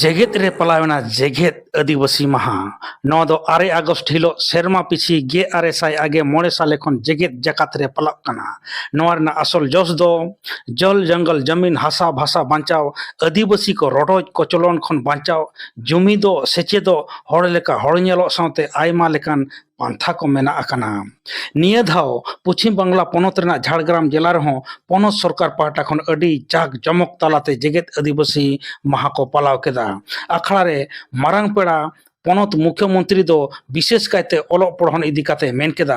जेगेत रे पलावना जेगेत आदिवासी महा नवा दो 8 আগস্ট हिलो सेरमा पिछी 2000 आगे 9 साले खन जेगेत जकात रे पलाव कना नवा रना असल जोश दो जल जंगल जमीन हासा भाषा बांचाव आदिवासी को रोडोज कोचलन खन बांचाव जुमी दो सेचे दो हड़ लेका हड़ नेलो साथे आयमा लेकान पांथा को मेना अकना निया धाव पश्चिम बांगला पनत रना झाड़ग्राम जिला रहो पनत सरकार पाहटा खन अडी जाक जमक तालाते जेगेत आदिवासी महा को पलाव केदा आखड़ा रे मारांग पेड़ा पनत मुख्यमंत्री दो विशेष कायते ओलोग पढ़न इदी काते मेन केदा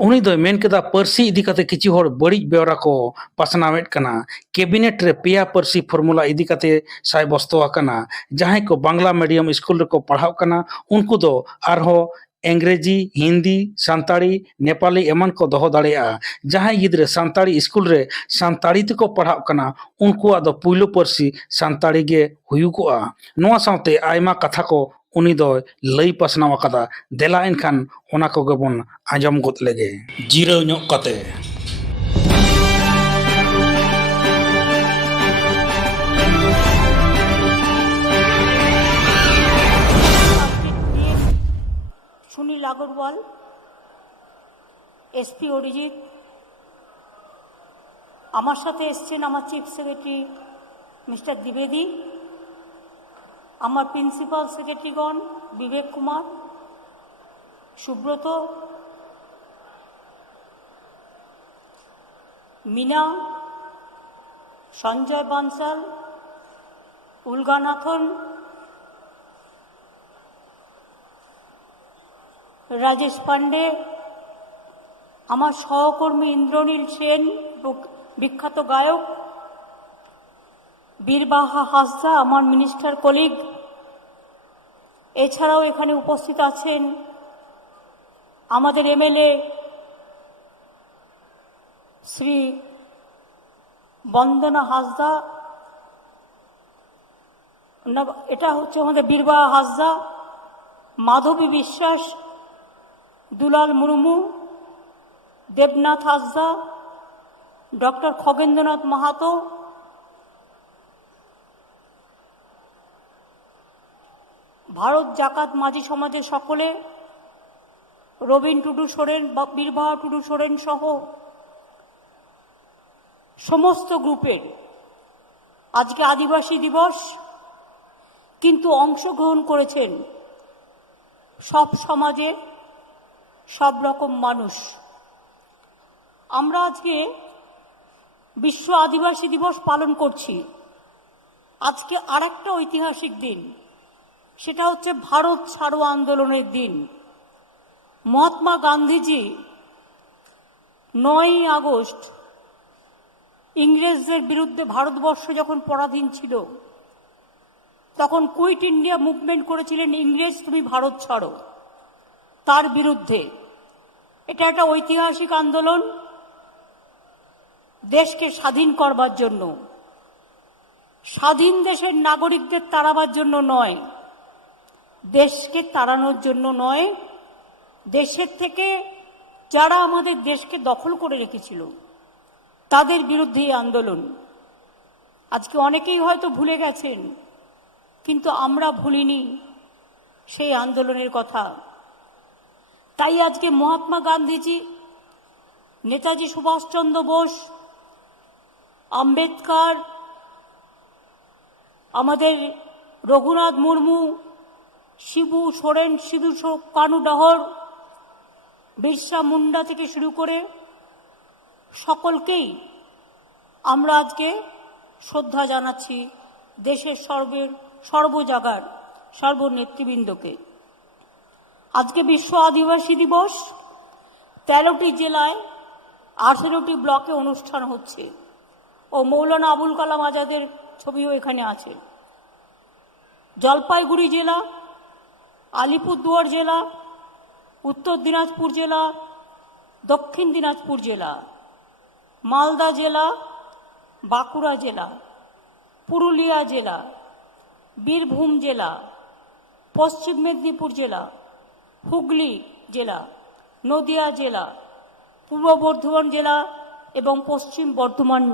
उनी दो मेन केदा पर्सी इदी काते किछि होड़ बड़ी बेवरा को पासनावेट कना कैबिनेट रे पेया पर्सी फॉर्मूला इदी काते साय बस्तो आकना जहां को बांग्ला मीडियम स्कूल रे को पढ़ाव कना उनको दो आरहो अंग्रेजी हिंदी सांताड़ी नेपाली एमन को दोहो दाड़ेया जहां गिद्रे सांताड़ी स्कूल रे सांताड़ी तको पढ़ाव कना उनको आदो पुइलो पर्सी सांताड़ी गे हुयुकोआ नोआ साथे आयमा कथा को उनी दो लई पासनाव कदा देला इनखान ओना को गेबन आंजम गोद लेगे जिराव ᱧᱚᱜ कते সুনীল আগরওয়াল এসপি অরিজিৎ আমার সাথে এসছেন আমার চিফ সেক্রেটারি মিস্টার দ্বিবেদী আমার প্রিন্সিপাল সেক্রেটারিগণ বিবেক কুমার সুব্রত মিনা সঞ্জয় বানসাল উলগানাথন রাজেশ পান্ডে আমার সহকর্মী ইন্দ্রনীল সেন বিখ্যাত গায়ক বীরবাহা হাসদা আমার মিনিস্টার কলিগ এছাড়াও এখানে উপস্থিত আছেন আমাদের এমএলএ শ্রী বন্দনা হাসদা এটা হচ্ছে আমাদের বীরবাহা হাসদা মাধবী বিশ্বাস দুলাল মুর্মু দেবনাথ হাসদা ডক্টর খগেন্দ্রনাথ মাহাতো ভারত জাকাত মাঝি সমাজের সকলে রবীন টুডু সোরেন বীরবাহা টুডু সোরেন সহ সমস্ত গ্রুপের আজকে আদিবাসী দিবস কিন্তু অংশগ্রহণ করেছেন সব সমাজের সব রকম মানুষ আমরা আজকে বিশ্ব আদিবাসী দিবস পালন করছি আজকে আরেকটা ঐতিহাসিক দিন সেটা হচ্ছে ভারত ছাড়ো আন্দোলনের দিন মহাত্মা গান্ধীজি 9ই আগস্ট ইংরেজদের বিরুদ্ধে ভারতবর্ষ যখন পরাধীন ছিল তখন কুইট ইন্ডিয়া মুভমেন্ট করেছিলেন ইংরেজ তুমি ভারত ছাড়ো তার বিরুদ্ধে এটা একটা ঐতিহাসিক আন্দোলন দেশকে স্বাধীন করবার জন্য স্বাধীন দেশের নাগরিকদের তাড়াবার জন্য নয় দেশকে তাড়ানোর জন্য নয় দেশের থেকে যারা আমাদের দেশকে দখল করে রেখেছিল তাদের বিরুদ্ধে এই আন্দোলন আজকে অনেকেই হয়তো ভুলে গেছেন কিন্তু আমরা ভুলিনি সেই আন্দোলনের কথা তাই আজকে মহাত্মা গান্ধীজি নেতাজি সুভাষচন্দ্র বোস আম্বেদকর আমাদের রঘুনাথ মুর্মু শিবু সোরেন সিধু কানু ডাহর বিরসা মুন্ডা থেকে শুরু করে সকলকেই আমরা আজকে শ্রদ্ধা জানাচ্ছি দেশের সর্বজায়গার সর্বনেতৃবৃন্দকে আজকে বিশ্ব আদিবাসী দিবস 13টি জেলায় 18টি ব্লকে অনুষ্ঠান হচ্ছে ও মৌলানা আবুল কালাম আজাদের ছবিও এখানে আছে জলপাইগুড়ি জেলা আলিপুরদুয়ার জেলা উত্তর দিনাজপুর জেলা দক্ষিণ দিনাজপুর জেলা মালদা জেলা বাঁকুড়া জেলা পুরুলিয়া জেলা বীরভূম জেলা পশ্চিম মেদিনীপুর জেলা হুগলি জেলা নদিয়া জেলা পূর্ব বর্ধমান জেলা এবং পশ্চিম বর্ধমান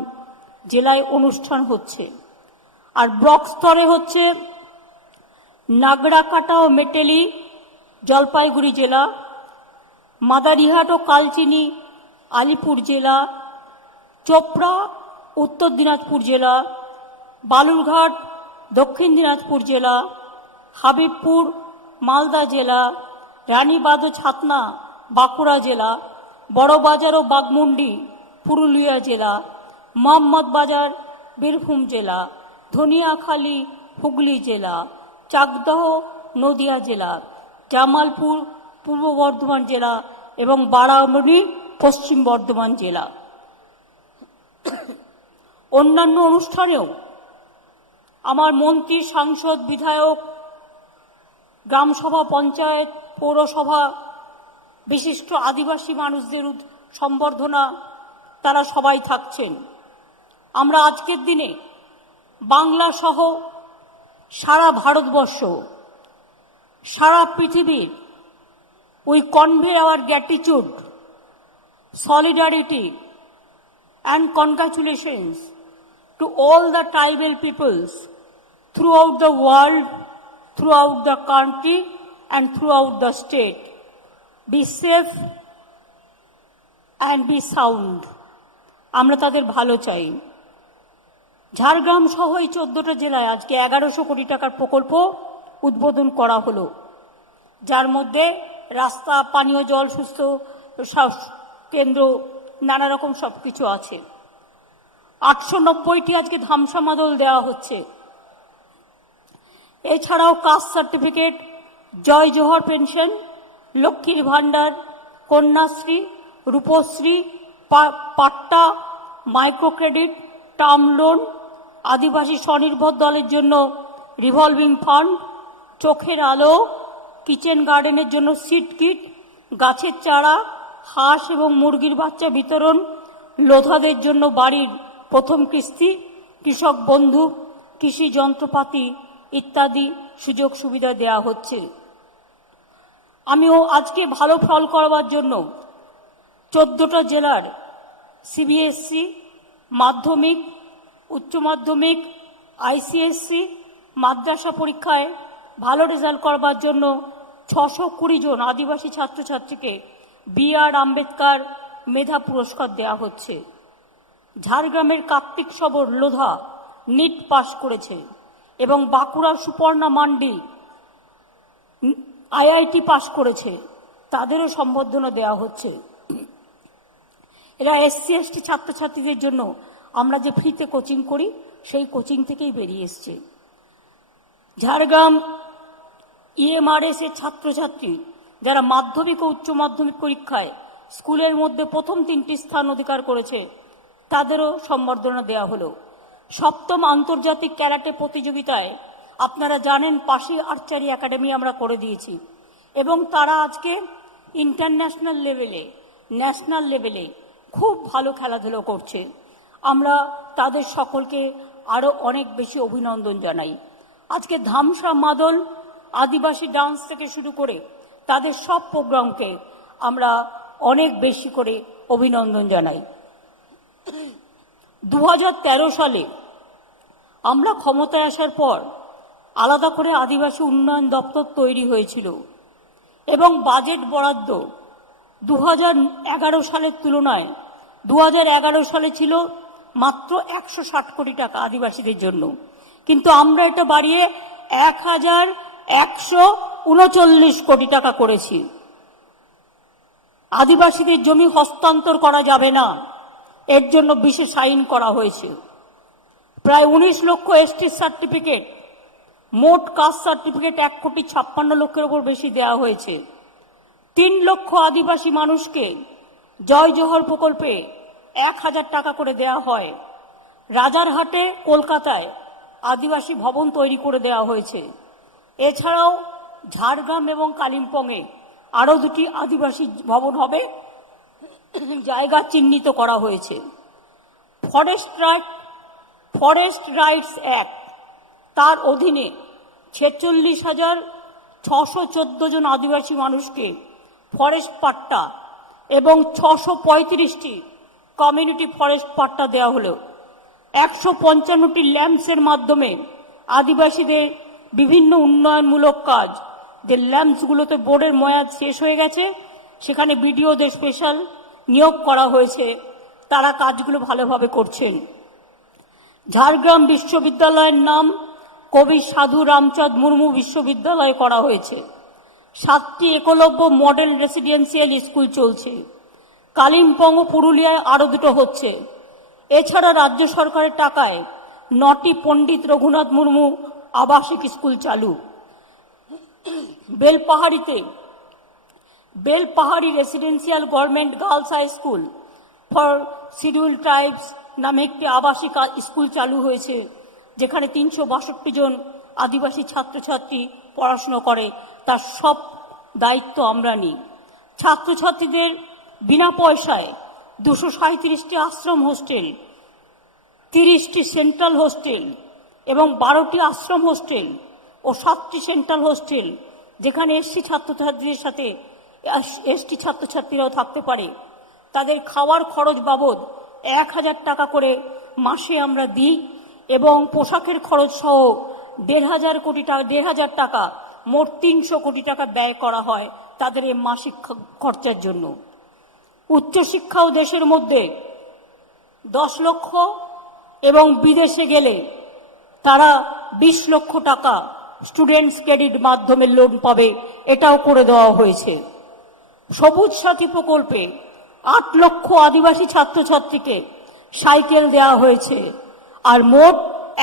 জেলায় অনুষ্ঠান হচ্ছে আর ব্লক স্তরে হচ্ছে নাগরাকাটা ও মেটেলি জলপাইগুড়ি জেলা, মাদারিহাট ও কালচিনি আলিপুর জেলা, চোপড়া উত্তর দিনাজপুর জেলা, বালুরঘাট দক্ষিণ দিনাজপুর জেলা, হাবিবপুর মালদা জেলা, রানীবাঁধ ও ছাতনা বাঁকুড়া জেলা, বড়বাজার ও বাগমুন্ডি পুরুলিয়া জেলা, মোহাম্মদ বাজার বীরভূম জেলা, ধনিয়াখালী হুগলি জেলা, চাকদহ নদিয়া জেলা, জামালপুর পূর্ব বর্ধমান জেলা এবং বারামণি পশ্চিম বর্ধমান জেলা। অন্যান্য অনুষ্ঠানেও আমার মন্ত্রী, সাংসদ, বিধায়ক, গ্রামসভা, পঞ্চায়েত, পৌরসভা, বিশিষ্ট আদিবাসী মানুষদের সম্বর্ধনা, তারা সবাই থাকছেন। আমরা আজকের দিনে বাংলা সহ সারা ভারতবর্ষ, সারা পৃথিবীর we convey our gratitude, solidarity and congratulations to all the tribal peoples throughout the world, throughout the country and throughout the state. Be safe and be sound. আমরা তাদের ভালো চাই। ঝাড়গ্রাম সহ এই 14টা জেলায় আজকে 1100 কোটি টাকার প্রকল্প উদ্বোধন করা হলো, যার মধ্যে রাস্তা, পানীয় জল, সুস্থ কেন্দ্র, নানা রকম সবকিছু আছে। 890টি আজকে ধামসা মাদল দেওয়া হচ্ছে। এছাড়াও কাস্ট সার্টিফিকেট, জয় জোহর পেনশন, লক্ষ্মীর ভাণ্ডার, কন্যাশ্রী, রূপশ্রী, পাট্টা, মাইক্রো ক্রেডিট, টার্ম লোন, আদিবাসী স্বনির্ভর দলের জন্য রিভলভিং ফান্ড, চোখের আলো, কিচেন গার্ডেনের জন্য সিড কিট, গাছের চারা, হাঁস এবং মুরগির বাচ্চা বিতরণ, লোধাদের জন্য বাড়ির প্রথম কিস্তি, কৃষক বন্ধু, কৃষি যন্ত্রপাতি ইত্যাদি সুযোগ সুবিধা দেওয়া হচ্ছে। আমিও আজকে ভালো ফল করবার জন্য 14টা জেলার সিবিএসসি, মাধ্যমিক, উচ্চ মাধ্যমিক, আইসিএসসি, মাদ্রাসা পরীক্ষায় ভালো রেজাল্ট করবার জন্য 620 জন আদিবাসী ছাত্রছাত্রীকে বি.আর. আম্বেদকর মেধা পুরস্কার দেওয়া হচ্ছে। ঝাড়গ্রামের কার্তিক সবর লোধা নিট পাশ করেছে এবং বাঁকুড়ার সুপর্ণা মান্ডি আইআইটি পাশ করেছে, তাদেরও সম্বর্ধনা দেওয়া হচ্ছে। এরা এসসি এসটি ছাত্রছাত্রীদের জন্য আমরা যে ফ্রিতে কোচিং করি, সেই কোচিং থেকেই বেরিয়ে এসছে। ঝাড়গ্রাম ইএমআরএস এর ছাত্রছাত্রী যারা মাধ্যমিক ও উচ্চ মাধ্যমিক পরীক্ষায় স্কুলের মধ্যে প্রথম 3টি স্থান অধিকার করেছে, তাদেরও সম্বর্ধনা দেওয়া হলো। 7ম আন্তর্জাতিক ক্যারাটে প্রতিযোগিতায় আপনারা জানেন পাশে আর্চারি একাডেমি আমরা করে দিয়েছি এবং তারা আজকে ইন্টারন্যাশনাল লেভেলে, ন্যাশনাল লেভেলে খুব ভালো খেলাধুলো করছে। আমরা তাদের সকলকে আরও অনেক বেশি অভিনন্দন জানাই। আজকে ধামসা মাদল, আদিবাসী ডান্স থেকে শুরু করে তাদের সব প্রোগ্রামকে আমরা অনেক বেশি করে অভিনন্দন জানাই। 2013 সালে আমরা ক্ষমতায় আসার পর আলাদা করে আদিবাসী উন্নয়ন দপ্তর তৈরি হয়েছিল এবং বাজেট বরাদ্দ 2011 সালের তুলনায় 2011 সালে ছিল মাত্র 160 কোটি টাকা আদিবাসীদের জন্য, কিন্তু আমরা এটা বাড়িয়ে 1139 কোটি টাকা করেছি। আদিবাসীদের জমি হস্তান্তর করা যাবে না, এর জন্য বিশেষ আইন করা হয়েছে। প্রায় 19 লক্ষ এসটি সার্টিফিকেট, মোট কাস্ট সার্টিফিকেট 1,56,00,000 উপর বেশি দেওয়া হয়েছে। 3 লক্ষ আদিবাসী মানুষকে জয় জোহর প্রকল্পে 1,000 টাকা করে দেওয়া হয়। রাজারহাটে, কলকাতায় আদিবাসী ভবন তৈরি করে দেওয়া হয়েছে। এছাড়াও ঝাড়গ্রাম এবং কালিম্পংয়ে আরও 2টি আদিবাসী ভবন হবে, জায়গা চিহ্নিত করা হয়েছে। ফরেস্ট রাইটস অ্যাক্ট, তার অধীনে 46,614 জন আদিবাসী মানুষকে ফরেস্ট পাট্টা এবং 635টি কমিউনিটি ফরেস্ট পাট্টা দেওয়া হলো। 155টি ল্যাম্পসের মাধ্যমে আদিবাসীদের বিভিন্ন উন্নয়নমূলক কাজ, যে ল্যাম্পসগুলোতে বোর্ডের মেয়াদ শেষ হয়ে গেছে, সেখানে বিডিওদের স্পেশাল নিয়োগ করা হয়েছে, তারা কাজগুলো ভালোভাবে করছেন। ঝাড়গ্রাম বিশ্ববিদ্যালয়ের নাম কবি সাধু রামচাঁদ মুর্মু বিশ্ববিদ্যালয় করা হয়েছে। 7টি একলব্য মডেল রেসিডেন্সিয়াল স্কুল চলছে। কালিম্পং ও পুরুলিয়ায় আরও 2টো হচ্ছে। এছাড়া রাজ্য সরকারের টাকায় 9টি পণ্ডিত রঘুনাথ মুর্মু আবাসিক স্কুল চালু। Belpahari residential government girls high school for schedule tribes নামে একটি আবাসিক স্কুল চালু হয়েছে, যেখানে 362 জন আদিবাসী ছাত্রছাত্রী পড়াশুনো করে। তার সব দায়িত্ব আমরা নিই। ছাত্রছাত্রীদের বিনা পয়সায় 237টি আশ্রম হোস্টেল, 30টি সেন্ট্রাল হোস্টেল এবং 12টি আশ্রম হোস্টেল ও 7টি সেন্ট্রাল হোস্টেল, যেখানে এসসি ছাত্রছাত্রীদের সাথে এসটি ছাত্রছাত্রীরাও থাকতে পারে। তাদের খাওয়ার খরচ বাবদ 1000 টাকা করে মাসে আমরা দিই এবং পোশাকের খরচ সহ 1,500 টাকা, মোট 300 কোটি টাকা ব্যয় করা হয় তাদের এই মাসিক খরচার জন্য। উচ্চশিক্ষাও দেশের মধ্যে 10 লক্ষ এবং বিদেশে গেলে তারা 20 লক্ষ টাকা স্টুডেন্টস ক্রেডিট মাধ্যমে লোন পাবে, এটাও করে দেওয়া হয়েছে। সবুজ সাথী প্রকল্পে 8 লক্ষ আদিবাসী ছাত্রছাত্রীকে সাইকেল দেওয়া হয়েছে, আর মোট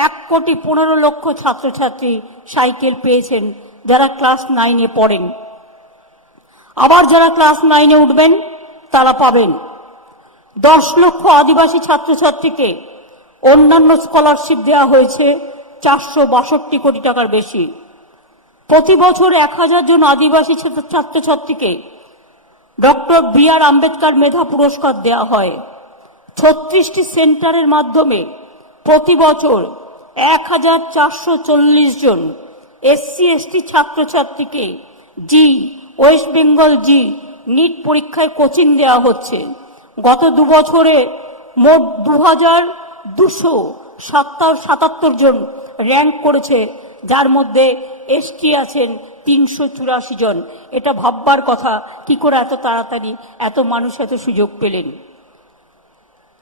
1,15,00,000 ছাত্রছাত্রী সাইকেল পেয়েছেন যারা ক্লাস 9-এ পড়েন। আবার যারা ক্লাস 9-এ উঠবেন তারা পাবেন। 10 লক্ষ আদিবাসী ছাত্রছাত্রীকে অন্যান্য স্কলারশিপ দেওয়া হয়েছে 462 কোটি টাকার বেশি। প্রতি বছর 1000 জন আদিবাসী ছাত্রছাত্রীকে ডক্টর বি.আর. আম্বেদকর মেধা পুরস্কার দেওয়া হয়। 36টি সেন্টারের মাধ্যমে প্রতি বছর 1440 জন এসসি এসটি ছাত্রছাত্রীকে ওয়েস্ট বেঙ্গল নিট পরীক্ষায় কোচিং দেওয়া হচ্ছে। গত 2 বছরে মোট 2277 জন র্যাঙ্ক করেছে, যার মধ্যে এসটি আছেন 384 জন। এটা ভাববার কথা, কি করে এত তাড়াতাড়ি এত মানুষ এত সুযোগ পেলেন।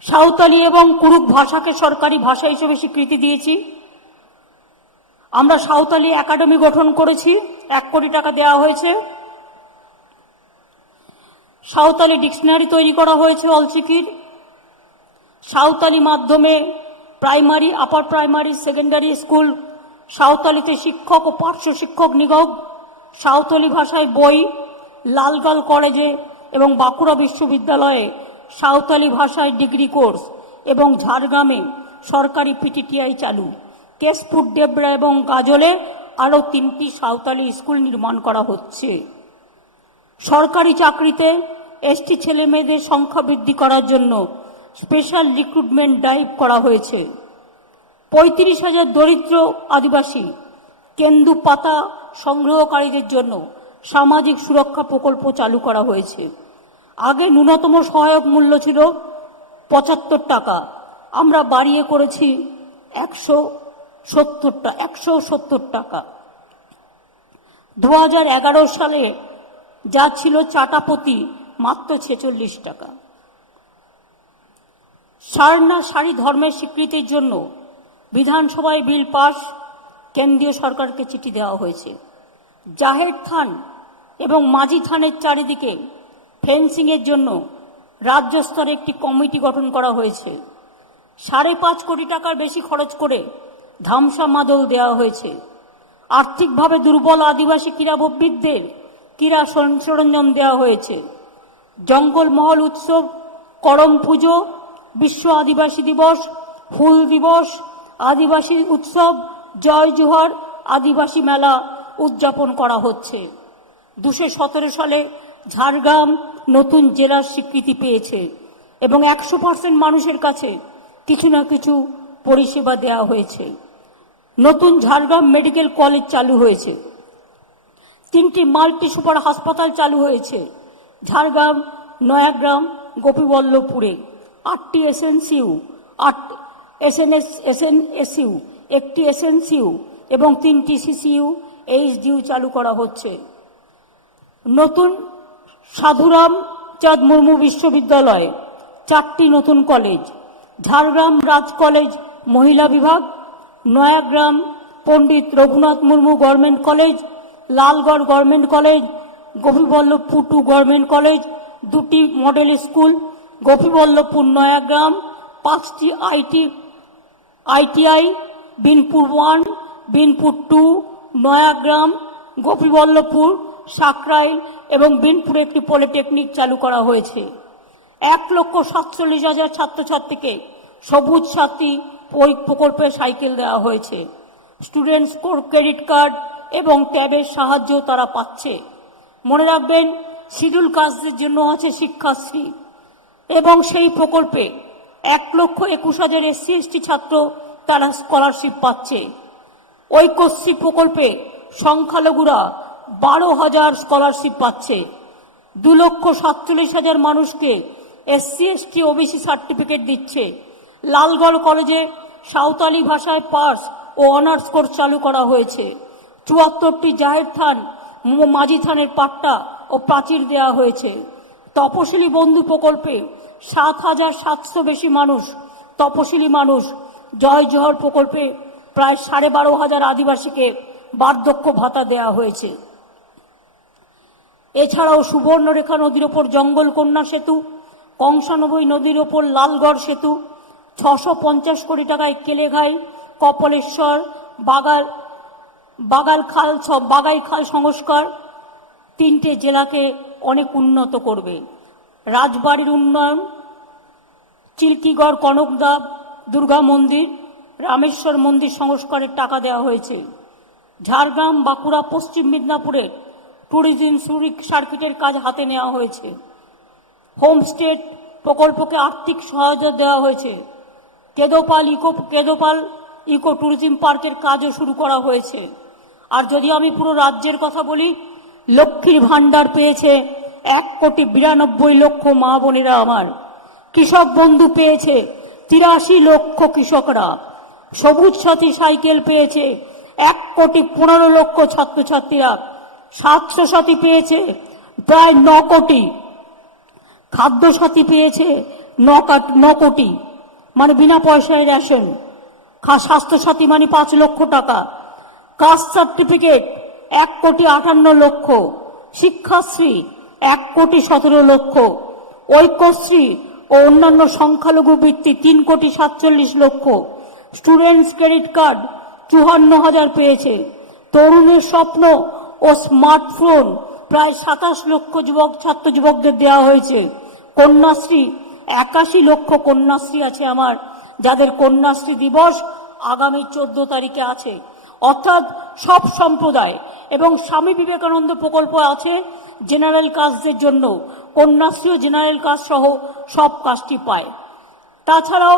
সাঁওতালি এবং কুরুক ভাষাকে সরকারি ভাষা হিসেবে স্বীকৃতি দিয়েছি। আমরা সাঁওতালি একাডেমি গঠন করেছি, 1 কোটি টাকা দেওয়া হয়েছে। সাঁওতালি ডিকশনারি তৈরি করা হয়েছে অলচিকির। সাঁওতালি মাধ্যমে primary, upper primary, secondary school, সাঁওতালিতে শিক্ষক ও পার্শ্ব শিক্ষক নিয়োগ, সাঁওতালি ভাষায় বই, লালগাল কলেজে এবং বাঁকুড়া বিশ্ববিদ্যালয়ে সাঁওতালি ভাষায় ডিগ্রি কোর্স এবং ঝাড়গ্রামে সরকারি পিটিটিআই চালু। কেশপুর, ডেবরা এবং গাজলে আরও 3টি সাঁওতালি স্কুল নির্মাণ করা হচ্ছে। সরকারি চাকরিতে এসটি ছেলেমেয়েদের সংখ্যা বৃদ্ধি করার জন্য স্পেশাল রিক্রুটমেন্ট ড্রাইভ করা হয়েছে। 35,000 দরিদ্র আদিবাসী কেন্দু পাতা সংগ্রহকারীদের জন্য সামাজিক সুরক্ষা প্রকল্প চালু করা হয়েছে। আগে ন্যূনতম সহায়ক মূল্য ছিল 75 টাকা, আমরা বাড়িয়ে করেছি 170 টাকা। 2011 সালে যা ছিল চাটা প্রতি মাত্র 46 টাকা। সারনা সারি ধর্মের স্বীকৃতির জন্য বিধানসভায় বিল পাস, কেন্দ্রীয় সরকারকে চিঠি দেওয়া হয়েছে। জাহের থান এবং মাঝি থানের চারিদিকে ফেন্সিংয়ের জন্য রাজ্য স্তরে একটি কমিটি গঠন করা হয়েছে। 5.5 কোটি টাকার বেশি খরচ করে ধামসা মাদল দেওয়া হয়েছে। আর্থিকভাবে দুর্বল আদিবাসী ক্রীড়াবিদদের ক্রীড়া সরঞ্জাম দেওয়া হয়েছে। জঙ্গলমহল উৎসব, করম পুজো, বিশ্ব আদিবাসী দিবস, হুল দিবস, আদিবাসী উৎসব, জয় জোহার, আদিবাসী মেলা উদযাপন করা হচ্ছে। 2017 সালে ঝাড়গ্রাম নতুন জেলার স্বীকৃতি পেয়েছে এবং 100% মানুষের কাছে কিছু না কিছু পরিষেবা দেওয়া হয়েছে। নতুন ঝাড়গ্রাম মেডিকেল কলেজ চালু হয়েছে। 3টি মাল্টি সুপার হাসপাতাল চালু হয়েছে ঝাড়গ্রাম, নয়াগ্রাম, গোপীবল্লভপুরে। 8টি এসএনএসইউ, 1টি এসএনসিউ এবং 3টি সিসিইউ এইচডিইউ চালু করা হচ্ছে। নতুন সাধুরাম চাঁদ মুর্মু বিশ্ববিদ্যালয়, 4টি নতুন কলেজ, ঝাড়গ্রাম রাজ কলেজ মহিলা বিভাগ, Nayagram Pandit Raghunath Murmu government college, Lalgarh government college, Gopiballavpur 2 government college, 2টি মডেল স্কুল, গোপীবল্লভপুর নয়াগ্রাম, 5টি আইটিআই, বিনপুর 1, বিনপুর 2, নয়াগ্রাম, গোপীবল্লভপুর, সাকরাইল এবং বিনপুরে একটি পলিটেকনিক চালু করা হয়েছে। 1,47,000 ছাত্রছাত্রীকে সবুজ সাথী ওই প্রকল্পে সাইকেল দেওয়া হয়েছে। স্টুডেন্টস ক্রেডিট কার্ড এবং ট্যাবের সাহায্য তারা পাচ্ছে। মনে রাখবেন, শিডিউল কাস্টদের জন্য আছে শিক্ষাশ্রী এবং সেই প্রকল্পে 1,21,000 এসসি এসটি ছাত্র তারা স্কলারশিপ পাচ্ছে। ঐক্যশ্রী প্রকল্পে সংখ্যালঘুরা 12,000 স্কলারশিপ পাচ্ছে। 2,47,000 মানুষকে এসসি এসটি ওবিসি সার্টিফিকেট দিচ্ছে। লালগড় কলেজে সাঁওতালি ভাষায় পার্স ও অনার্স কোর্স চালু করা হয়েছে। 74টি জাহের থান, মাঝি থানের পাট্টা ও প্রাচীর দেওয়া হয়েছে। তপশিলি বন্ধু প্রকল্পে 7,700 বেশি মানুষ তপশিলি মানুষ। জয় জোহর প্রকল্পে প্রায় 12,500 আদিবাসীকে বার্ধক্য ভাতা দেওয়া হয়েছে। এছাড়াও সুবর্ণরেখা নদীর ওপর জঙ্গল কন্যা সেতু, কংসানবী নদীর ওপর লালগড় সেতু, 650 কোটি টাকায় কেলেঘাই, কপলেশ্বর, বাগাইখাল সংস্কার 3টে জেলাকে অনেক উন্নত করবে। রাজবাড়ির উন্নয়ন, চিল্কিগড় কনকদাব দুর্গা মন্দির, রামেশ্বর মন্দির সংস্কারের টাকা দেওয়া হয়েছে। ঝাড়গ্রাম, বাঁকুড়া, পশ্চিম মেদিনীপুরে ট্যুরিজম সার্কিটের কাজ হাতে নেওয়া হয়েছে। হোমস্টে প্রকল্পকে আর্থিক সহায়তা দেওয়া হয়েছে। কেদোপাল ইকো ট্যুরিজম পার্কের কাজও শুরু করা হয়েছে। আর যদি আমি পুরো রাজ্যের কথা বলি, লক্ষ্মীর ভাণ্ডার পেয়েছে 1,92,00,000 মা বোনেরা আমার। কৃষক বন্ধু পেয়েছে 83 লক্ষ কৃষকরা। সবুজ সাথী সাইকেল পেয়েছে 1,15,00,000 ছাত্রছাত্রীরা। স্বাস্থ্য সাথী পেয়েছে প্রায় 9 কোটি। খাদ্য সাথী পেয়েছে 9 কোটি, মানে বিনা পয়সায় রেশন। স্বাস্থ্য সাথী মানে 5 লক্ষ টাকা। Caste certificate 1,58,00,000। শিক্ষাশ্রী 1,17,00,000। ঐক্যশ্রী ও অন্যান্য সংখ্যালঘু বৃত্তি 3,47,00,000। স্টুডেন্টস ক্রেডিট কার্ড 54,000 পেয়েছে। তরুণের স্বপ্ন ও স্মার্টফোন প্রায় 27 লক্ষ ছাত্র যুবকদের দেওয়া হয়েছে। কন্যাশ্রী 81 লক্ষ কন্যাশ্রী আছে আমার, যাদের কন্যাশ্রী দিবস আগামী 14 তারিখে আছে। অর্থাৎ সব সম্প্রদায় এবং স্বামী বিবেকানন্দ প্রকল্প আছে জেনারেল কাস্টদের জন্য। কন্যাশ্রী ও জেনারেল কাস্ট সহ সব কাস্টই পায়। তাছাড়াও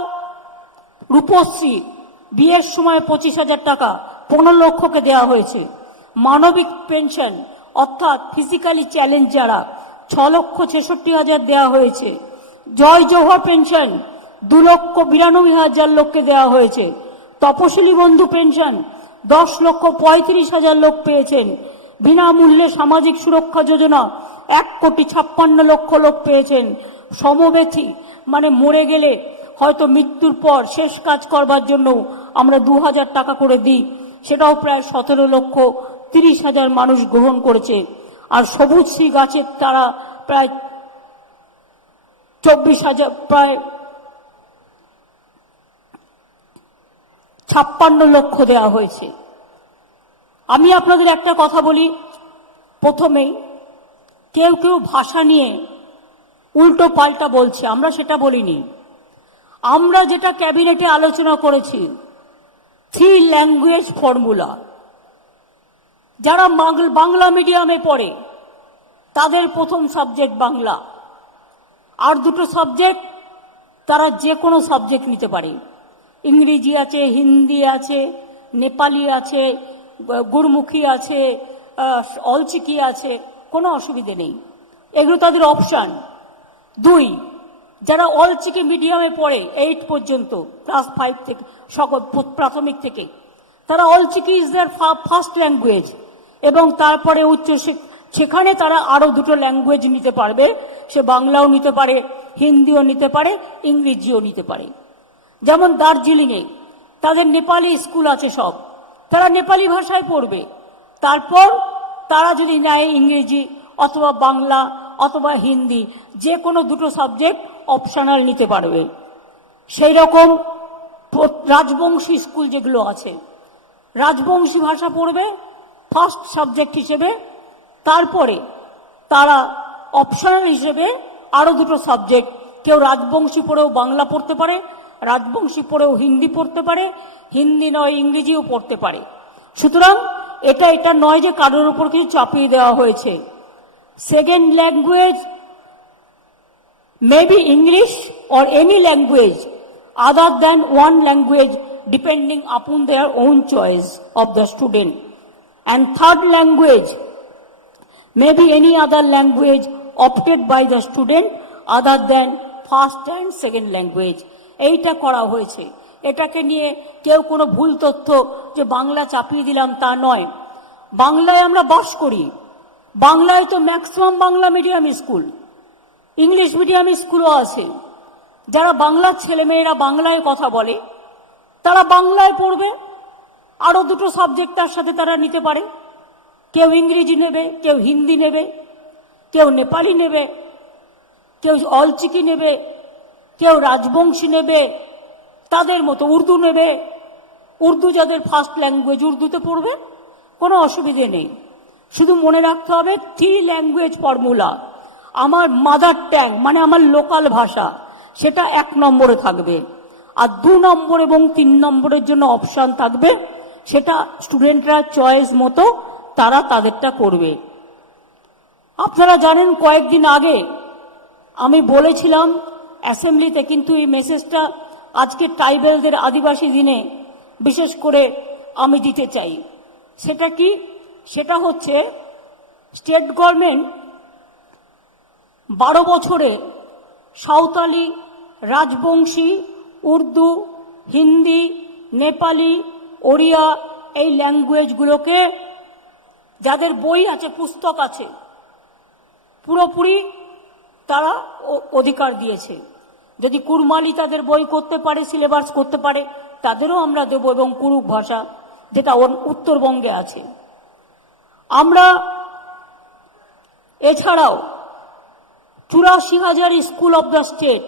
রূপশ্রী বিয়ের সময় 25,000 টাকা 15 লক্ষকে দেওয়া হয়েছে। মানবিক পেনশন অর্থাৎ ফিজিক্যালি চ্যালেঞ্জ যারা 6,66,000 দেওয়া হয়েছে। জয় জোহর পেনশন 2,92,000 লোককে দেওয়া হয়েছে। তপশিলি বন্ধু পেনশন 10,35,000 লোক পেয়েছেন। বিনামূল্যে সামাজিক সুরক্ষা যোজনা 1,56,00,000 লোক পেয়েছেন। সমব্যথী মানে মরে গেলে হয়তো মৃত্যুর পর শেষ কাজ করবার জন্য আমরা 2,000 টাকা করে দিই, সেটাও প্রায় 17,30,000 মানুষ গ্রহণ করেছে। আর সবুজ শ্রী গাছের তারা প্রায় 24,000, প্রায় 56 লক্ষ দেওয়া হয়েছে। আমি আপনাদের একটা কথা বলি প্রথমেই, কেউ কেউ ভাষা নিয়ে উল্টো পাল্টা বলছে, আমরা সেটা বলিনি। আমরা যেটা ক্যাবিনেটে আলোচনা করেছি 3 ল্যাঙ্গুয়েজ ফর্মুলা। যারা বাংলা মিডিয়ামে পড়ে তাদের প্রথম সাবজেক্ট বাংলা, আর 2টো সাবজেক্ট তারা যে কোনো সাবজেক্ট নিতে পারে। ইংরেজি আছে, হিন্দি আছে, নেপালি আছে, গুরমুখী আছে, অলচিকি আছে, কোনো অসুবিধে নেই, এগুলো তাদের অপশান। 2, যারা অলচিকি মিডিয়ামে পড়ে 8 পর্যন্ত, ক্লাস 5 থেকে, প্রাথমিক থেকে, তারা Ol Chiki is their first language, এবং তারপরে সেখানে তারা আরো দুটো ল্যাঙ্গুয়েজ নিতে পারবে। সে বাংলাও নিতে পারে, হিন্দিও নিতে পারে, ইংরেজিও নিতে পারে। যেমন দার্জিলিংয়ে তাদের নেপালি স্কুল আছে সব, তারা নেপালি ভাষায় পড়বে। তারপর তারা যদি নেয় ইংরেজি অথবা বাংলা অথবা হিন্দি, যে কোনো দুটো সাবজেক্ট অপশনাল নিতে পারবে। সেই রকম রাজবংশী স্কুল যেগুলো আছে, রাজবংশী ভাষা পড়বে ফার্স্ট সাবজেক্ট হিসেবে, তারপরে তারা অপশনাল হিসেবে আরো দুটো সাবজেক্ট, কেউ রাজবংশী পড়েও বাংলা পড়তে পারে, রাজবংশী পড়েও হিন্দি পড়তে পারে, হিন্দি নয় ইংরেজিও পড়তে পারে। সুতরাং এটা নয় যে কারোর উপর কিছু চাপিয়ে দেওয়া হয়েছে। Second language may be English or any language other than one language depending upon their own choice of the student. And third language may be any other language opted by the student other than first and second language. এইটা করা হয়েছে। এটাকে নিয়ে কেউ কোনো ভুল তথ্য যে বাংলা চাপিয়ে দিলাম তা নয়। বাংলায় আমরা বাস করি, বাংলায় তো maximum Bangla medium school, English medium স্কুলও আছে। যারা বাংলার ছেলেমেয়েরা বাংলায় কথা বলে তারা বাংলায় পড়বে, আরো দুটো সাবজেক্ট তার সাথে তারা নিতে পারে। কেউ ইংরেজি নেবে, কেউ হিন্দি নেবে, কেউ নেপালি নেবে, কেউ অলচিকি নেবে, কেউ রাজবংশী নেবে, তাদের মতো উর্দু নেবে। উর্দু যাদের ফার্স্ট ল্যাঙ্গুয়েজ উর্দুতে পড়বে, কোনো অসুবিধে নেই। শুধু মনে রাখতে হবে 3 ল্যাঙ্গুয়েজ ফর্মুলা। আমার মাদার ট্যাং মানে আমার লোকাল ভাষা, সেটা 1 নম্বরে থাকবে, আর 2 নম্বর এবং 3 নম্বরের জন্য অপশন থাকবে, সেটা স্টুডেন্টরা চয়েস মতো তারা তাদেরটা করবে। আপনারা জানেন কয়েকদিন আগে আমি বলেছিলাম অ্যাসেম্বলিতে, কিন্তু এই মেসেজটা আজকে ট্রাইবেলদের আদিবাসী দিনে বিশেষ করে আমি দিতে চাই। সেটা কি? সেটা হচ্ছে স্টেট গভর্নমেন্ট 12 বছরে সাঁওতালি, রাজবংশী, উর্দু, হিন্দি, নেপালি, ওড়িয়া এই ল্যাঙ্গুয়েজগুলোকে, যাদের বই আছে পুস্তক আছে, পুরোপুরি তারা অধিকার দিয়েছে। যদি কুরমালি তাদের বই করতে পারে, সিলেবাস করতে পারে, তাদেরও আমরা দেব, এবং কুরুক ভাষা যেটা উত্তরবঙ্গে আছে। আমরা এছাড়াও 84,000 স্কুল অফ দ্য স্টেট,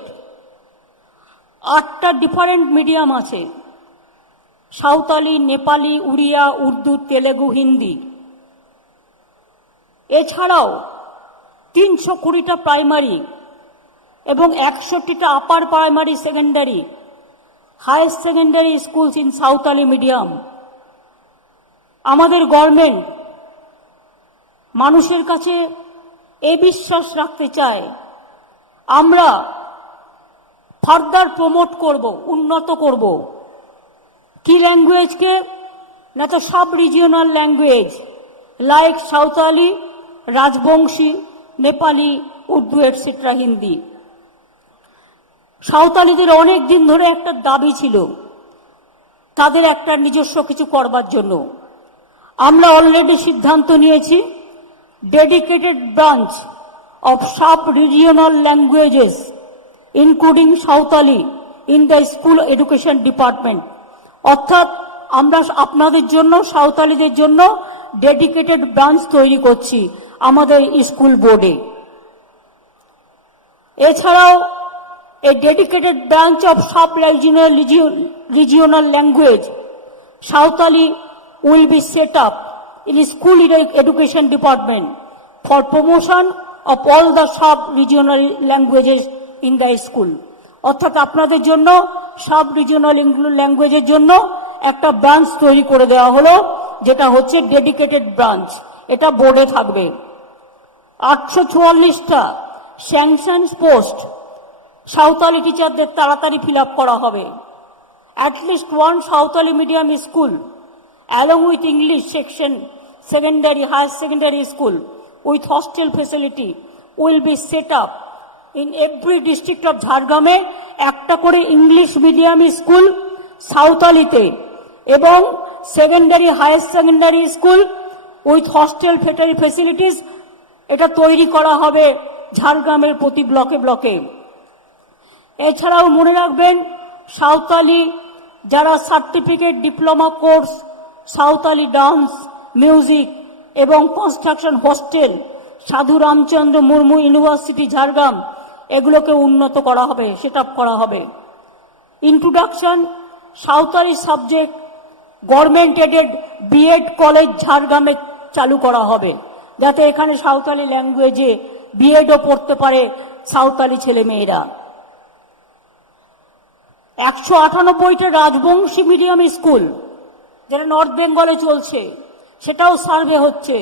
8টা ডিফারেন্ট মিডিয়াম আছে, সাঁওতালি, নেপালি, উড়িয়া, উর্দু, তেলেগু, হিন্দি। এছাড়াও 320টা প্রাইমারি এবং 61টা upper primary, secondary, higher secondary schools in Santali medium. আমাদের গভর্নমেন্ট মানুষের কাছে এই বিশ্বাস রাখতে চায়, আমরা ফার্দার প্রমোট করব, উন্নত করব। কি ল্যাঙ্গুয়েজকে? না তো সব regional language like Santali, Rajbanshi, Nepali, Urdu etcetera, Hindi. সাঁওতালিদের অনেক দিন ধরে একটা দাবি ছিল তাদের একটা নিজস্ব কিছু করবার জন্য। আমরা অলরেডি সিদ্ধান্ত নিয়েছি dedicated branch of sub-regional languages, including Sautali, in the school education department. অর্থাৎ আমরা আপনাদের জন্য, সাঁওতালিদের জন্য ডেডিকেটেড ব্রাঞ্চ তৈরি করছি আমাদের স্কুল বোর্ডে। এছাড়াও এই dedicated branch of sub-regional language, Sautali will be set up in school education department for promotion of all the sub-regional languages in the school. অর্থাৎ আপনাদের জন্য সাব রিজিওনাল ল্যাঙ্গুয়েজের জন্য একটা ব্রাঞ্চ তৈরি করে দেওয়া হলো, যেটা হচ্ছে ডেডিকেটেড ব্রাঞ্চ। এটা বোর্ডে থাকবে। 844টা স্যাংশন পোস্ট সাঁওতালি টিচারদের তাড়াতাড়ি ফিল আপ করা হবে। At least 1 Santali medium school along with English section, secondary, higher secondary school with hostel facility will be set up in every district of Jhargrame. একটা করে ইংলিশ মিডিয়াম স্কুল সাঁওতালিতে এবং secondary higher secondary school with hostel facilities, এটা তৈরি করা হবে ঝাড়গ্রামের প্রতি ব্লকে ব্লকে। এছাড়াও মনে রাখবেন, সাঁওতালি যারা certificate diploma course, Santali dance, music এবং কনস্ট্রাকশন হোস্টেল, সাধু রামচন্দ্র মুর্মু ইউনিভার্সিটি ঝাড়গ্রাম, এগুলোকে উন্নত করা হবে, সেট আপ করা হবে। Introduction Santali subject government aided BEd college ঝাড়গ্রামে চালু করা হবে, যাতে এখানে সাঁওতালি ল্যাঙ্গুয়েজে বিএডও পড়তে পারে সাঁওতালি ছেলে মেয়েরা। 198টা রাজবংশী মিডিয়াম স্কুল যেটা নর্থ বেঙ্গলে চলছে, সেটাও সার্ভে হচ্ছে।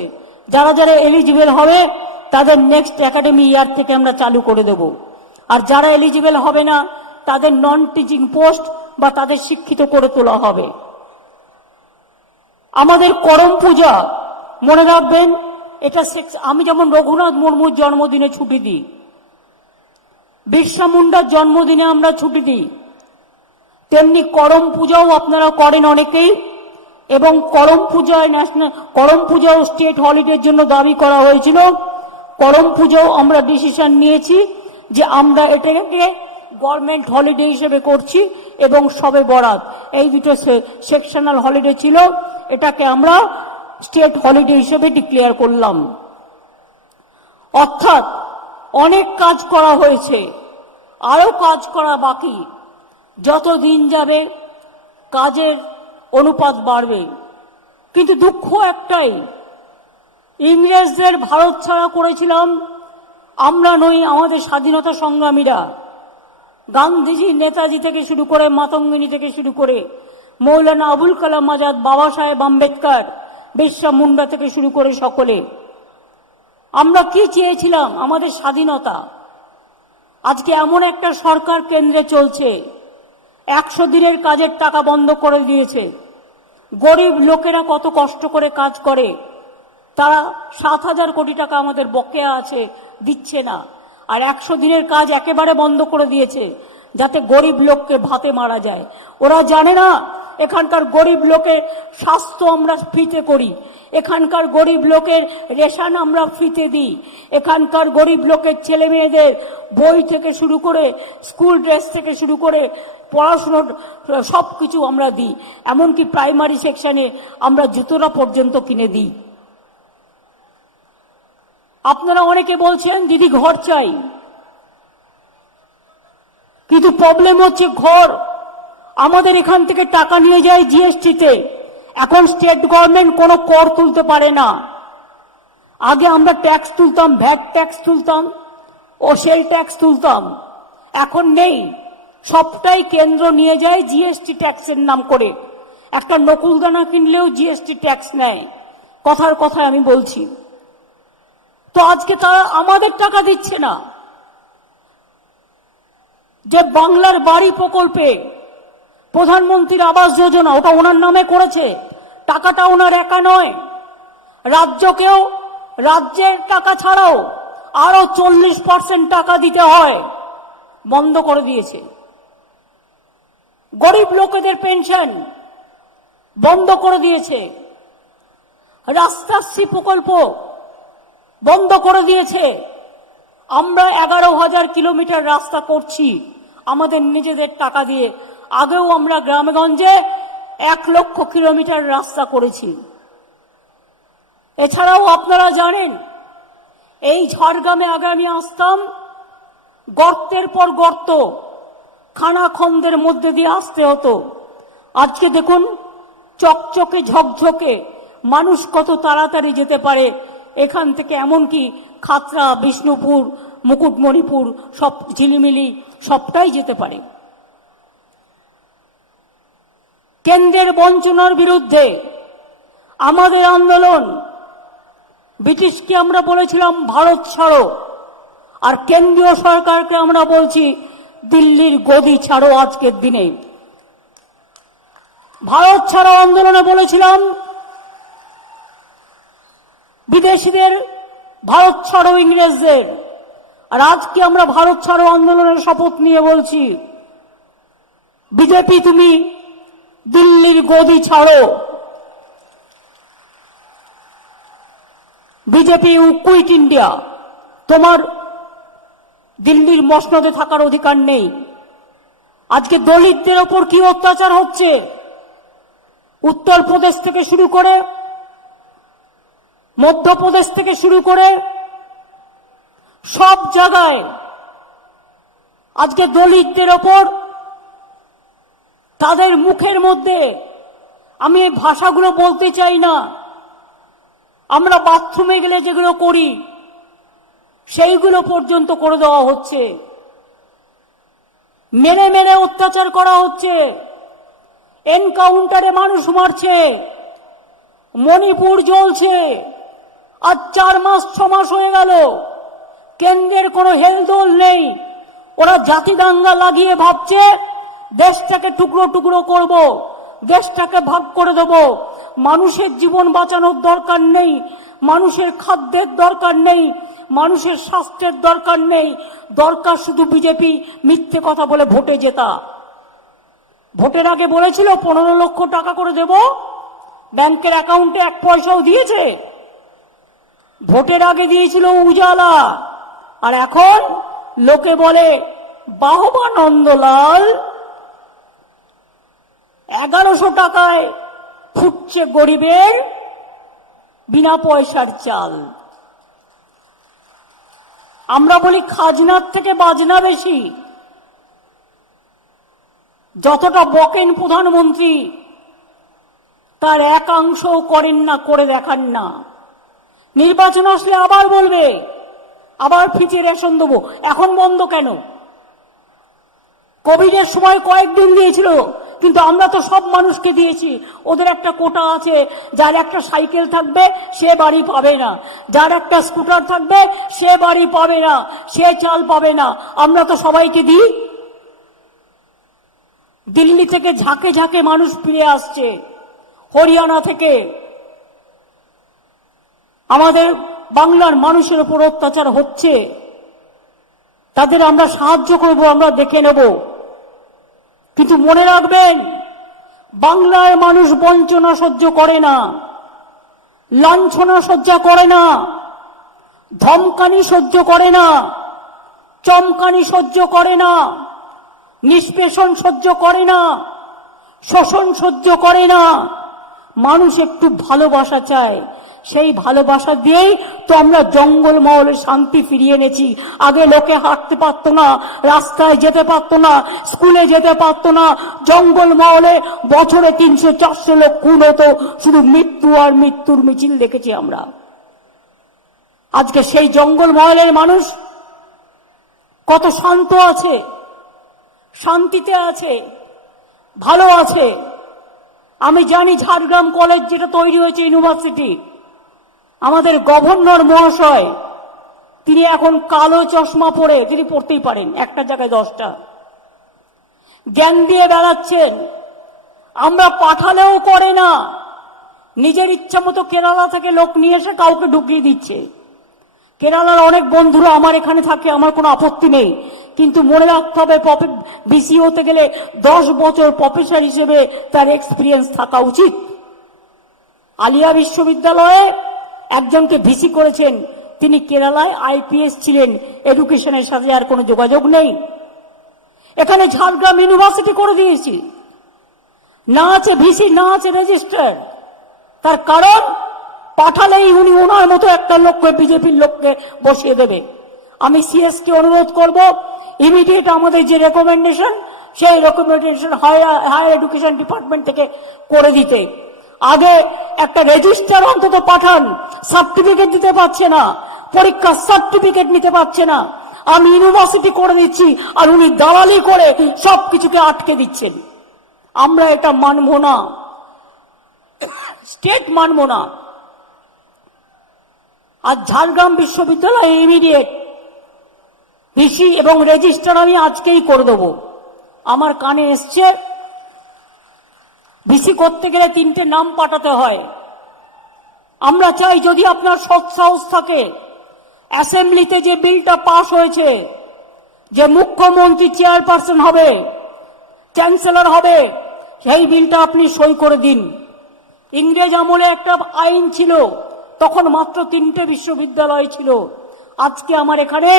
যারা যারা এলিজিবল হবে তাদের নেক্সট একাডেমি ইয়ার থেকে আমরা চালু করে দেব। আর যারা এলিজিবল হবে না তাদের নন টিচিং পোস্ট বা তাদের শিক্ষিত করে তোলা হবে। আমাদের করম পূজা মনে রাখবেন, এটা আমি যেমন রঘুনাথ মুর্মুর জন্মদিনে ছুটি দিই, বিরসা মুন্ডার জন্মদিনে আমরা ছুটি দিই, তেমনি করম পূজাও আপনারা করেন অনেকেই। এবং করম পূজাও স্টেট হলিডের জন্য দাবি করা হয়েছিল। করম পূজাও আমরা ডিসিশন নিয়েছি যে আমরা এটাকে গভর্নমেন্ট হলিডে হিসেবে করছি, এবং সবে বরাত এই দুটো সেকশনাল হলিডে ছিল, এটাকে আমরা স্টেট হলিডে হিসেবে ডিক্লেয়ার করলাম। অর্থাৎ অনেক কাজ করা হয়েছে, আরো কাজ করা বাকি। যত দিন যাবে কাজের অনুপাত বাড়বে। কিন্তু দুঃখ একটাই, ইংরেজদের ভারত ছাড়া করেছিলাম আমরা নই, আমাদের স্বাধীনতা সংগ্রামীরা। গান্ধীজি, নেতাজি থেকে শুরু করে, মাতঙ্গিনী থেকে শুরু করে, মৌলানা আবুল কালাম আজাদ, বাবা সাহেব আম্বেদকর, বিরসা মুন্ডা থেকে শুরু করে সকলে। আমরা কি চেয়েছিলাম? আমাদের স্বাধীনতা। আজকে এমন একটা সরকার কেন্দ্রে চলছে, 100 দিনের কাজের টাকা বন্ধ করে দিয়েছে। গরিব লোকেরা কত কষ্ট করে কাজ করে, তারা 7,000 কোটি টাকা আমাদের বকেয়া আছে, দিচ্ছে না। আর 100 দিনের কাজ একেবারে বন্ধ করে দিয়েছে, যাতে গরিব লোককে ভাতে মারা যায়। ওরা জানে না এখানকার গরিব লোকের স্বাস্থ্য আমরা ফ্রিতে করি, এখানকার গরিব লোকের রেশন আমরা ফ্রিতে দিই, এখানকার গরিব লোকের ছেলে মেয়েদের বই থেকে শুরু করে, স্কুল ড্রেস থেকে শুরু করে, পড়াশুনোর সব কিছু আমরা দিই। এমনকি প্রাইমারি সেকশনে আমরা জুতোটা পর্যন্ত কিনে দিই। আপনারা অনেকে বলছেন দিদি ঘর চাই, কিন্তু প্রবলেম হচ্ছে ঘর আমাদের এখান থেকে টাকা নিয়ে যায় জিএসটিতে। এখন স্টেট গভর্নমেন্ট কোনো কর তুলতে পারে না। আগে আমরা ট্যাক্স তুলতাম, ভ্যাট ট্যাক্স তুলতাম ও সেল ট্যাক্স তুলতাম, এখন নেই। সবটাই কেন্দ্র নিয়ে যায় জিএসটি ট্যাক্সের নাম করে। একটা নকুলদানা কিনলেও জিএসটি ট্যাক্স নেয়। কথার কথায় আমি বলছি। তো আজকে তারা আমাদের টাকা দিচ্ছে না। যে বাংলার বাড়ি প্রকল্পে প্রধানমন্ত্রীর আবাস যোজনা, ওটা ওনার নামে করেছে, টাকাটা ওনার একা নয়, রাজ্যকেও, রাজ্যের টাকা ছাড়াও আরো 40% টাকা দিতে হয়, বন্ধ করে দিয়েছে। গরিব লোকেদের পেনশন বন্ধ করে দিয়েছে, রাস্তাশ্রী প্রকল্প বন্ধ করে দিয়েছে। আমরা 11,000 কিলোমিটার রাস্তা করছি আমাদের নিজেদের টাকা দিয়ে। আগেও আমরা গ্রামেগঞ্জে 1 লক্ষ কিলোমিটার রাস্তা করেছি। এছাড়াও আপনারা জানেন, এই ঝাড়গ্রামে আগে আমি আসতাম, গর্তের পর গর্ত, খানাখন্দের মধ্যে দিয়ে আসতে হতো। আজকে দেখুন চকচকে ঝকঝকে, মানুষ কত তাড়াতাড়ি যেতে পারে এখান থেকে। এমনকি খাতড়া, বিষ্ণুপুর, মুকুটমণিপুর, সব ঝিলিমিলি সবটাই যেতে পারে। কেন্দ্রের বঞ্চনার বিরুদ্ধে আমাদের আন্দোলন। ব্রিটিশকে আমরা বলেছিলাম ভারত ছাড়ো, আর কেন্দ্রীয় সরকারকে আমরা বলছি দিল্লির গদি ছাড়ো। আজকের দিনে ভারত ছাড়ো আন্দোলনে বলেছিলাম বিদেশিদের ভারত ছাড়ো, ইংরেজদের। আর আজকে আমরা ভারত ছাড়ো আন্দোলনের শপথ নিয়ে বলছি বিজেপি তুমি দিল্লির গদি ছাড়ো, বিজেপি ইউ কুইট ইন্ডিয়া, তোমার দিল্লির মসনদে থাকার অধিকার নেই। আজকে দলিতদের ওপর কি অত্যাচার হচ্ছে, উত্তরপ্রদেশ থেকে শুরু করে, মধ্যপ্রদেশ থেকে শুরু করে সব জায়গায় আজকে দলিতদের ওপর, তাদের মুখের মধ্যে, আমি এই ভাষাগুলো বলতে চাই না, আমরা বাথরুমে গেলে যেগুলো করি সেইগুলো পর্যন্ত করে দেওয়া হচ্ছে, মেরে মেরে অত্যাচার করা হচ্ছে, এনকাউন্টারে মানুষ মারছে, মণিপুর জ্বলছে। আজ 4 মাস 6 মাস হয়ে গেল, কেন্দ্রের কোনো হেলদোল নেই। ওরা জাতি দাঙ্গা লাগিয়ে ভাবছে দেশটাকে টুকরো টুকরো করব, দেশটাকে ভাগ করে দেব। মানুষের জীবন বাঁচানোর দরকার নেই, মানুষের খাদ্যের দরকার নেই, মানুষের স্বাস্থ্যের দরকার নেই, দরকার শুধু বিজেপি মিথ্যে কথা বলে ভোটে জেতা। ভোটের আগে বলেছিল 15 লক্ষ টাকা করে দেব, ব্যাংকের অ্যাকাউন্টে 1 পয়সাও দিয়েছে। ভোটের আগে দিয়েছিল উজালা, আর এখন লোকে বলে বাহবা নন্দলাল। 1100 টাকায় ফুটছে গরিবের বিনা পয়সার চাল। আমরা বলি খাজনার থেকে বাজনা বেশি। যতটা বকেন প্রধানমন্ত্রী, তার একাংশও করেন না, করে দেখান না। নির্বাচন আসলে আবার বলবে আবার ফ্রিতে রেশন দেবো। এখন বন্ধ কেন? কোভিডের সময় কয়েকদিন দিয়েছিল, কিন্তু আমরা তো সব মানুষকে দিয়েছি। ওদের একটা কোটা আছে, যার একটা সাইকেল থাকবে সে বাড়ি পাবে না, যার একটা স্কুটার থাকবে সে বাড়ি পাবে না, সে চাল পাবে না। আমরা তো সবাইকে দিই। দিল্লি থেকে ঝাঁকে ঝাঁকে মানুষ ফিরে আসছে, হরিয়ানা থেকে। আমাদের বাংলার মানুষের উপর অত্যাচার হচ্ছে, তাদের আমরা সাহায্য করব, আমরা দেখে নেব। কিন্তু মনে রাখবেন, বাংলার মানুষ বঞ্চনা সহ্য করে না, লাঞ্ছনা সহ্য করে না, ধমকানি সহ্য করে না, চমকানি সহ্য করে না, নিষ্পেষণ সহ্য করে না, শোষণ সহ্য করে না। মানুষ একটু ভালোবাসা চায়, সেই ভালোবাসা দিয়েই তো আমরা জঙ্গলমহলে শান্তি ফিরিয়ে এনেছি। আগে লোকে হাঁটতে পারতো না, রাস্তায় যেতে পারতো না, স্কুলে যেতে পারতো না। জঙ্গলমহলে বছরে 300-400 লোক খুন হতো, শুধু মৃত্যু আর মৃত্যুর মিছিল দেখেছি আমরা। আজকে সেই জঙ্গলমহলের মানুষ কত শান্ত আছে, শান্তিতে আছে, ভালো আছে। আমি জানি ঝাড়গ্রাম কলেজ যেটা তৈরি হয়েছে ইউনিভার্সিটি, আমাদের গভর্নর মহাশয় তিনি এখন কালো চশমা পরে, তিনি পড়তেই পারেন, একটা জায়গায় 10টা জ্ঞান দিয়ে বেড়াচ্ছেন। আমরা পাঠালেও করে না, নিজের ইচ্ছা মতো কেরালা থেকে লোক নিয়ে এসে কাউকে ঢুকিয়ে দিচ্ছে। কেরালার অনেক বন্ধুরা আমার এখানে থাকে, আমার কোনো আপত্তি নেই, কিন্তু মনে রাখতে হবে বিসি হতে গেলে 10 বছর প্রফেসর হিসেবে তার এক্সপিরিয়েন্স থাকা উচিত। আলিয়া বিশ্ববিদ্যালয়ে একজনকে ভিসি করেছেন, তিনি কেরালায় আইপিএস ছিলেন, এডুকেশনের সাথে আর কোনো যোগাযোগ নেই। এখানে ঝাড়গ্রাম ইউনিভার্সিটি করে দিয়েছি, না আছে ভিসি, না আছে রেজিস্টার। তার কারণ পাঠালেই উনি ওনার মতো একটা লোককে, বিজেপির লোককে বসিয়ে দেবে। আমি সিএস কে অনুরোধ করব, ইমিডিয়েট আমাদের যে রেকমেন্ডেশন, সেই রেকমেন্ডেশন হায়ার এডুকেশন ডিপার্টমেন্ট থেকে করে দিতে। আগে একটা রেজিস্টার অন্তত পাঠান, সার্টিফিকেট দিতে পারছে না, পরীক্ষার সার্টিফিকেট নিতে পারছে না। আমি ইউনিভার্সিটি করে দিচ্ছি, আর উনি দালালি করে সবকিছুকে আটকে দিচ্ছেন। আমরা এটা মানব না, স্টেট মানব না। আর ঝাড়গ্রাম বিশ্ববিদ্যালয়ে ইমিডিয়েট ভিসি এবং রেজিস্টার আমি আজকেই করে দেব। আমার কানে এসছে, ভিসি করতে গেলে 3টে নাম পাঠাতে হয়। আমরা চাই যদি আপনার সৎ সাহস থাকে, অ্যাসেম্বলিতে যে বিলটা পাশ হয়েছে, যে মুখ্যমন্ত্রী চেয়ারপারসন হবে, চ্যান্সেলর হবে, সেই বিলটা আপনি সই করে দিন। ইংরেজ আমলে একটা আইন ছিল, তখন মাত্র 3টে বিশ্ববিদ্যালয় ছিল। আজকে আমার এখানে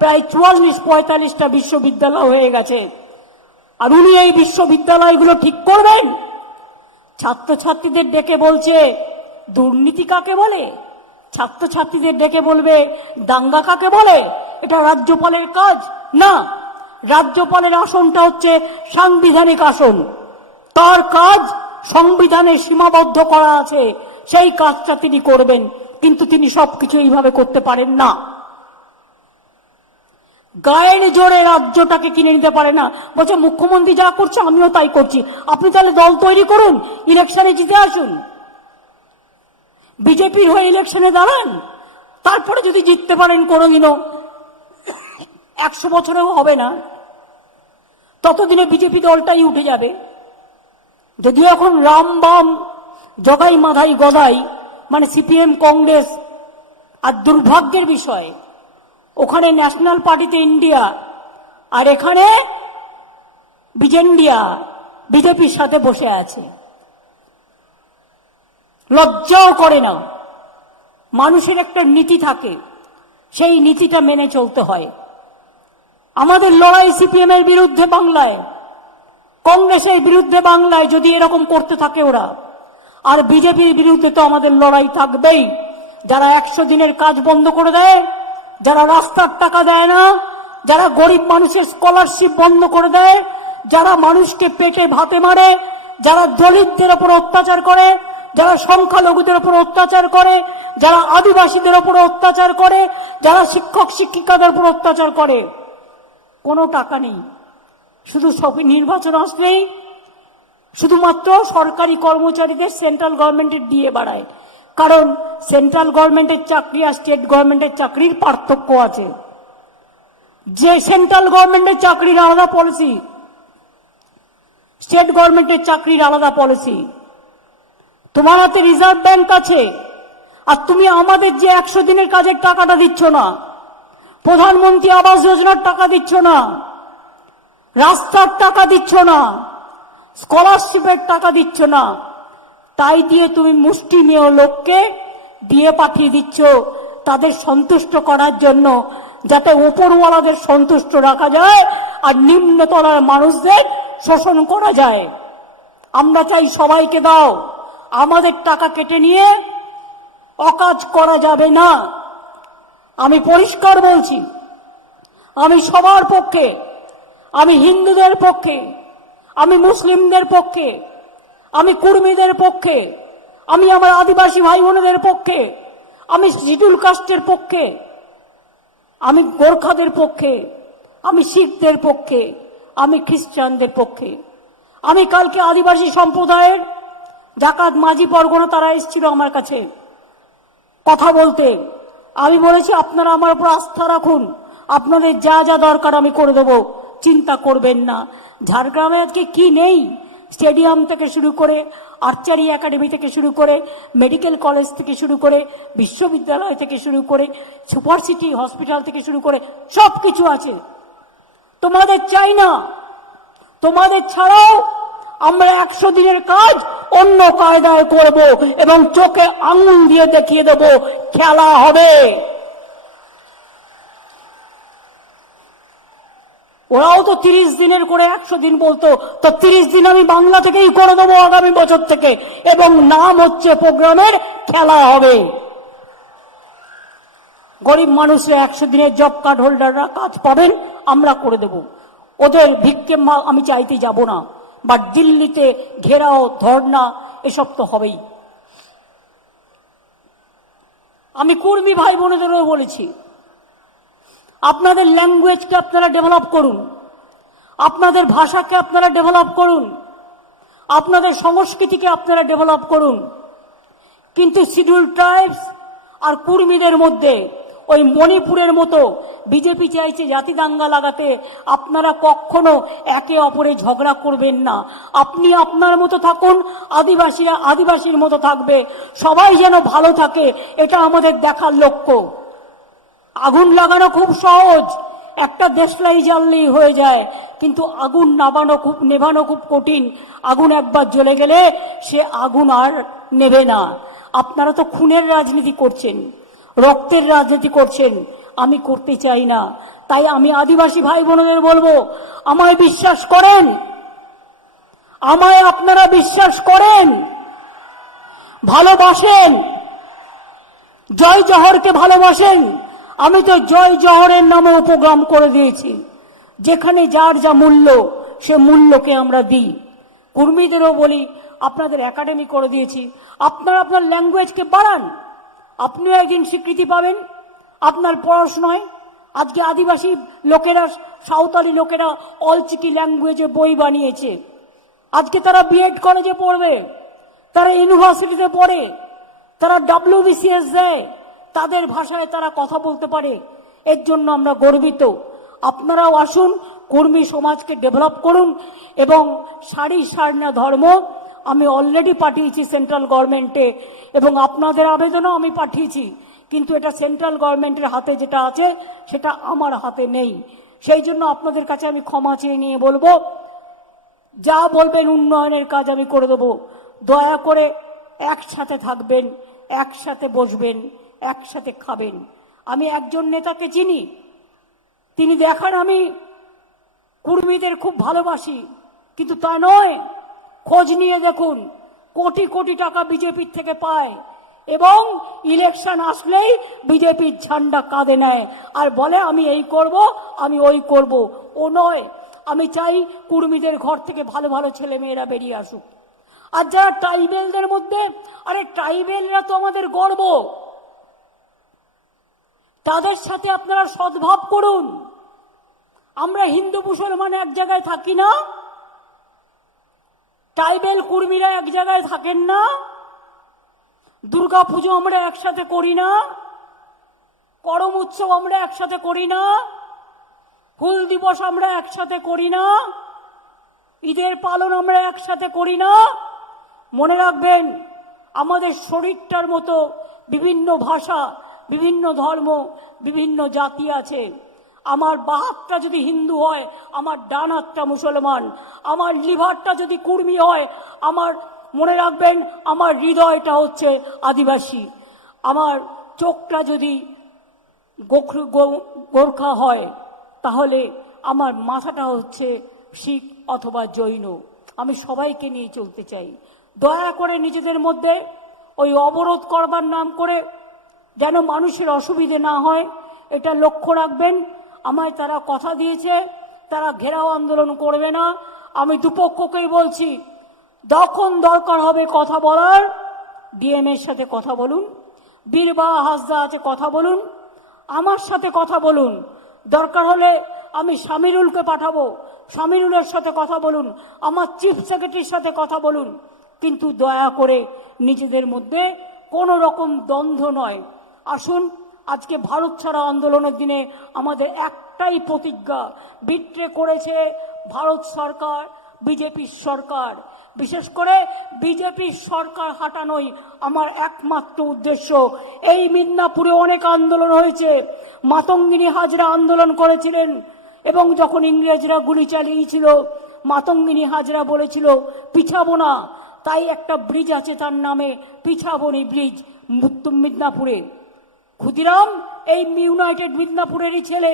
প্রায় 44-45টা বিশ্ববিদ্যালয় হয়ে গেছে। আর উনি এই বিশ্ববিদ্যালয়গুলো ঠিক করবেন? ছাত্রছাত্রীদের ডেকে বলছে দুর্নীতি কাকে বলে, ছাত্রছাত্রীদের ডেকে বলবে দাঙ্গা কাকে বলে? এটা রাজ্যপালের কাজ না। রাজ্যপালের আসনটা হচ্ছে সাংবিধানিক আসন, তার কাজ সংবিধানে সীমাবদ্ধ করা আছে, সেই কাজটা তিনি করবেন, কিন্তু তিনি সবকিছু এইভাবে করতে পারেন না। গায়ের জোরে রাজ্যটাকে কিনে নিতে পারে না। বলছে মুখ্যমন্ত্রী যা করছে আমিও তাই করছি। আপনি তাহলে দল তৈরি করুন, ইলেকশনে জিতে আসুন, বিজেপির হয়ে ইলেকশনে দাঁড়ান, তারপরে যদি জিততে পারেন কোনোদিনও, 100 বছরেও হবে না, ততদিনে বিজেপি দলটাই উঠে যাবে। যদিও এখন রাম বাম জগাই মাধাই গদাই মানে সিপিএম কংগ্রেস, আর দুর্ভাগ্যের বিষয় ওখানে ন্যাশনাল পার্টিতে ইন্ডিয়া আর এখানে বিজেন্ডিয়া বিজেপির সাথে বসে আছে। লজ্জাও করে না। মানুষের একটা নীতি থাকে, সেই নীতিটা মেনে চলতে হয়। আমাদের লড়াই সিপিএম এর বিরুদ্ধে বাংলায়, কংগ্রেসের বিরুদ্ধে বাংলায় যদি এরকম করতে থাকে ওরা, আর বিজেপির বিরুদ্ধে তো আমাদের লড়াই থাকবেই। যারা 100 দিনের কাজ বন্ধ করে দেয়, যারা রাস্তার টাকা দেয় না, যারা গরিব মানুষের স্কলারশিপ বন্ধ করে দেয়, যারা মানুষকে পেটে ভাতে মারে, যারা দলিতদের উপর অত্যাচার করে, যারা সংখ্যালঘুদের উপর অত্যাচার করে, যারা আদিবাসীদের উপর অত্যাচার করে, যারা শিক্ষক শিক্ষিকাদের উপর অত্যাচার করে, কোনো টাকা নেই। শুধু সব নির্বাচন আসলেই শুধুমাত্র সরকারি কর্মচারীদের সেন্ট্রাল গভর্নমেন্টের দিয়ে বাড়ায়। কারণ সেন্ট্রাল গভর্নমেন্টের চাকরি আর স্টেট গভর্নমেন্টের চাকরির পার্থক্য আছে। যে সেন্ট্রাল গভর্নমেন্টের চাকরির আলাদা পলিসি, স্টেট গভর্নমেন্টের চাকরির আলাদা পলিসি। তোমার হাতে রিজার্ভ ব্যাংক আছে, আর তুমি আমাদের যে 100 দিনের কাজের টাকাটা দিচ্ছ না, প্রধানমন্ত্রী আবাস যোজনার টাকা দিচ্ছ না, রাস্তার টাকা দিচ্ছ না, স্কলারশিপের টাকা দিচ্ছ না, তাই দিয়ে তুমি মুষ্টিমেয় লোককে দিয়ে পাঠিয়ে দিচ্ছ তাদের সন্তুষ্ট করার জন্য, যাতে উপরওয়ালাদের সন্তুষ্ট রাখা যায় আর নিম্নতলার মানুষদের শোষণ করা যায়। আমরা চাই সবাইকে দাও, আমাদের টাকা কেটে নিয়ে অকাজ করা যাবে না। আমি পরিষ্কার বলছি, আমি সবার পক্ষে, আমি হিন্দুদের পক্ষে, আমি মুসলিমদের পক্ষে, আমি কুর্মীদের পক্ষে, আমি আমার আদিবাসী ভাই বোনেদের পক্ষে, আমি শিডিউল কাস্টের পক্ষে, আমি গোর্খাদের পক্ষে, আমি শিখদের পক্ষে, আমি খ্রিস্টানদের পক্ষে। আমি কালকে আদিবাসী সম্প্রদায়ের জাকাত মাঝি পরগনা তারা এসেছিল আমার কাছে কথা বলতে। আমি বলেছি আপনারা আমার উপর আস্থা রাখুন, আপনাদের যা যা দরকার আমি করে দেব, চিন্তা করবেন না। ঝাড়গ্রামে আজকে কি নেই? স্টেডিয়াম থেকে শুরু করে, আর্চারি একাডেমি থেকে শুরু করে, মেডিকেল কলেজ থেকে শুরু করে, বিশ্ববিদ্যালয় থেকে শুরু করে, সুপার সিটি হসপিটাল থেকে শুরু করে সব কিছু আছে। তোমাদের চাই না, তোমাদের ছাড়াও আমরা 100 দিনের কাজ অন্য কায়দায় করব এবং চোখে আঙুল দিয়ে দেখিয়ে দেব খেলা হবে। ওরাও তো 30 দিনের করে 100 দিন বলতো, তো 30 দিন আমি বাংলা থেকেই করে দেবো আগামী বছর থেকে, এবং নাম হচ্ছে প্রোগ্রামের খেলা হবে। গরিব মানুষরা 100 দিনের জব কার্ড হোল্ডাররা কাজ পাবেন, আমরা করে দেব। ওদের ভিক্ষে আমি চাইতে যাব না, বা দিল্লিতে ঘেরাও ধর্ণা এসব তো হবেই। আমি কুর্মী ভাই বোনেদেরও বলেছি, আপনাদের ল্যাঙ্গুয়েজকে আপনারা ডেভেলপ করুন, আপনাদের ভাষাকে আপনারা ডেভেলপ করুন, আপনাদের সংস্কৃতিকে আপনারা ডেভেলপ করুন। কিন্তু শিডিউল ট্রাইবস আর কুর্মীদের মধ্যে ওই মণিপুরের মতো বিজেপি চাইছে জাতি দাঙ্গা লাগাতে। আপনারা কখনো একে অপরে ঝগড়া করবেন না। আপনি আপনার মতো থাকুন, আদিবাসীরা আদিবাসীর মতো থাকবে, সবাই যেন ভালো থাকে, এটা আমাদের দেখার লক্ষ্য। আগুন লাগানো খুব সহজ, একটা দেশলাই জ্বাললেই হয়ে যায়, কিন্তু আগুন নেভানো খুব কঠিন। আগুন একবার জ্বলে গেলে সে আগুন আর নেবে না। আপনারা তো খুনের রাজনীতি করছেন, রক্তের রাজনীতি করছেন, আমি করতে চাই না। তাই আমি আদিবাসী ভাই বোনদের বলবো, আমায় বিশ্বাস করেন, আমায় আপনারা বিশ্বাস করেন, ভালোবাসেন, জয় জহরকে ভালোবাসেন। আমি তো জয় জহরের নামে উপগ্রাম করে দিয়েছি, যেখানে যার যা মূল্য সে মূল্যকে আমরা দিই। কর্মীদেরও বলি, আপনাদের একাডেমি করে দিয়েছি, আপনারা আপনার ল্যাঙ্গুয়েজকে বাড়ান, আপনিও একদিন স্বীকৃতি পাবেন আপনার পড়াশোনায়। আজকে আদিবাসী লোকেরা, সাঁওতালি লোকেরা অলচিকি ল্যাঙ্গুয়েজে বই বানিয়েছে, আজকে তারা বিএড কলেজে পড়বে, তারা ইউনিভার্সিটিতে পড়ে, তারা WBCS দেয়, তাদের ভাষায় তারা কথা বলতে পারে। এর জন্য আমরা গর্বিত। আপনারাও আসুন, কর্মী সমাজকে ডেভেলপ করুন। এবং সারি সারনা ধর্ম আমি অলরেডি পাঠিয়েছি সেন্ট্রাল গভর্নমেন্টে, এবং আপনাদের আবেদনও আমি পাঠিয়েছি, কিন্তু এটা সেন্ট্রাল গভর্নমেন্টের হাতে যেটা আছে সেটা আমার হাতে নেই। সেই জন্য আপনাদের কাছে আমি ক্ষমা চেয়ে নিয়ে বলবো, যা বলবেন উন্নয়নের কাজ আমি করে দেবো। দয়া করে একসাথে থাকবেন, একসাথে বসবেন, একসাথে খাবেন। আমি একজন নেতাকে চিনি, তিনি দেখান আমি কর্মীদের খুব ভালোবাসি, কিন্তু তা নয়। খোঁজ নিয়ে দেখুন, কোটি কোটি টাকা বিজেপির থেকে পায়, এবং ইলেকশন আসলেই বিজেপির ঝান্ডা কাঁধে নেয় আর বলে আমি এই করব, আমি ওই করব। ও নয়, আমি চাই কর্মীদের ঘর থেকে ভালো ভালো ছেলে মেয়েরা বেরিয়ে আসুক। আর যারা ট্রাইবেলদের মধ্যে, আরে ট্রাইবেলরা তো আমাদের গর্ব, তাদের সাথে আপনারা সদ্ভাব করুন। আমরা হিন্দু মুসলমান এক জায়গায় থাকি না, ট্রাইবেল কর্মীরা এক জায়গায় থাকেন না, দুর্গা পুজো আমরা একসাথে করি না, করম উৎসব আমরা একসাথে করি না, হুল দিবস আমরা একসাথে করি না, ঈদের পালন আমরা একসাথে করি না। মনে রাখবেন, আমাদের শরীরটার মতো বিভিন্ন ভাষা, বিভিন্ন ধর্ম, বিভিন্ন জাতি আছে। আমার বাঁ হাতটা যদি হিন্দু হয়, আমার ডান হাতটা মুসলমান। আমার লিভারটা যদি কুর্মী হয়, আমার মনে রাখবেন আমার হৃদয়টা হচ্ছে আদিবাসী। আমার চোখটা যদি গোর্খা হয়, তাহলে আমার মাথাটা হচ্ছে শিখ অথবা জৈন। আমি সবাইকে নিয়ে চলতে চাই। দয়া করে নিজেদের মধ্যে ওই অবরোধ করবার নাম করে যেন মানুষের অসুবিধে না হয়, এটা লক্ষ্য রাখবেন। আমায় তারা কথা দিয়েছে, তারা ঘেরাও আন্দোলন করবে না। আমি দুপক্ষকেই বলছি, যখন দরকার হবে কথা বলার, ডিএম এর সাথে কথা বলুন, বীরবাহা হাসদা আছে কথা বলুন, আমার সাথে কথা বলুন। দরকার হলে আমি শামিরুলকে পাঠাবো, শামিরুলের সাথে কথা বলুন, আমার চিফ সেক্রেটারির সাথে কথা বলুন। কিন্তু দয়া করে নিজেদের মধ্যে কোনো রকম দ্বন্দ্ব নয়। আসুন, আজকে ভারত ছাড়া আন্দোলনের দিনে আমাদের একটাই প্রতিজ্ঞা, বিট্রে করেছে ভারত সরকার, বিজেপির সরকার। বিশেষ করে বিজেপির সরকার হাঁটানোই আমার একমাত্র উদ্দেশ্য। এই মিদনাপুরে অনেক আন্দোলন হয়েছে, মাতঙ্গিনী হাজরা আন্দোলন করেছিলেন, এবং যখন ইংরেজরা গুলি চালিয়েছিল, মাতঙ্গিনী হাজরা বলেছিল পিছাবো না। তাই একটা ব্রিজ আছে তার নামে, পিছাবনি ব্রিজ, মিদনাপুরে। ক্ষুদিরাম এই ইউনাইটেড মিদনাপুরেরই ছেলে,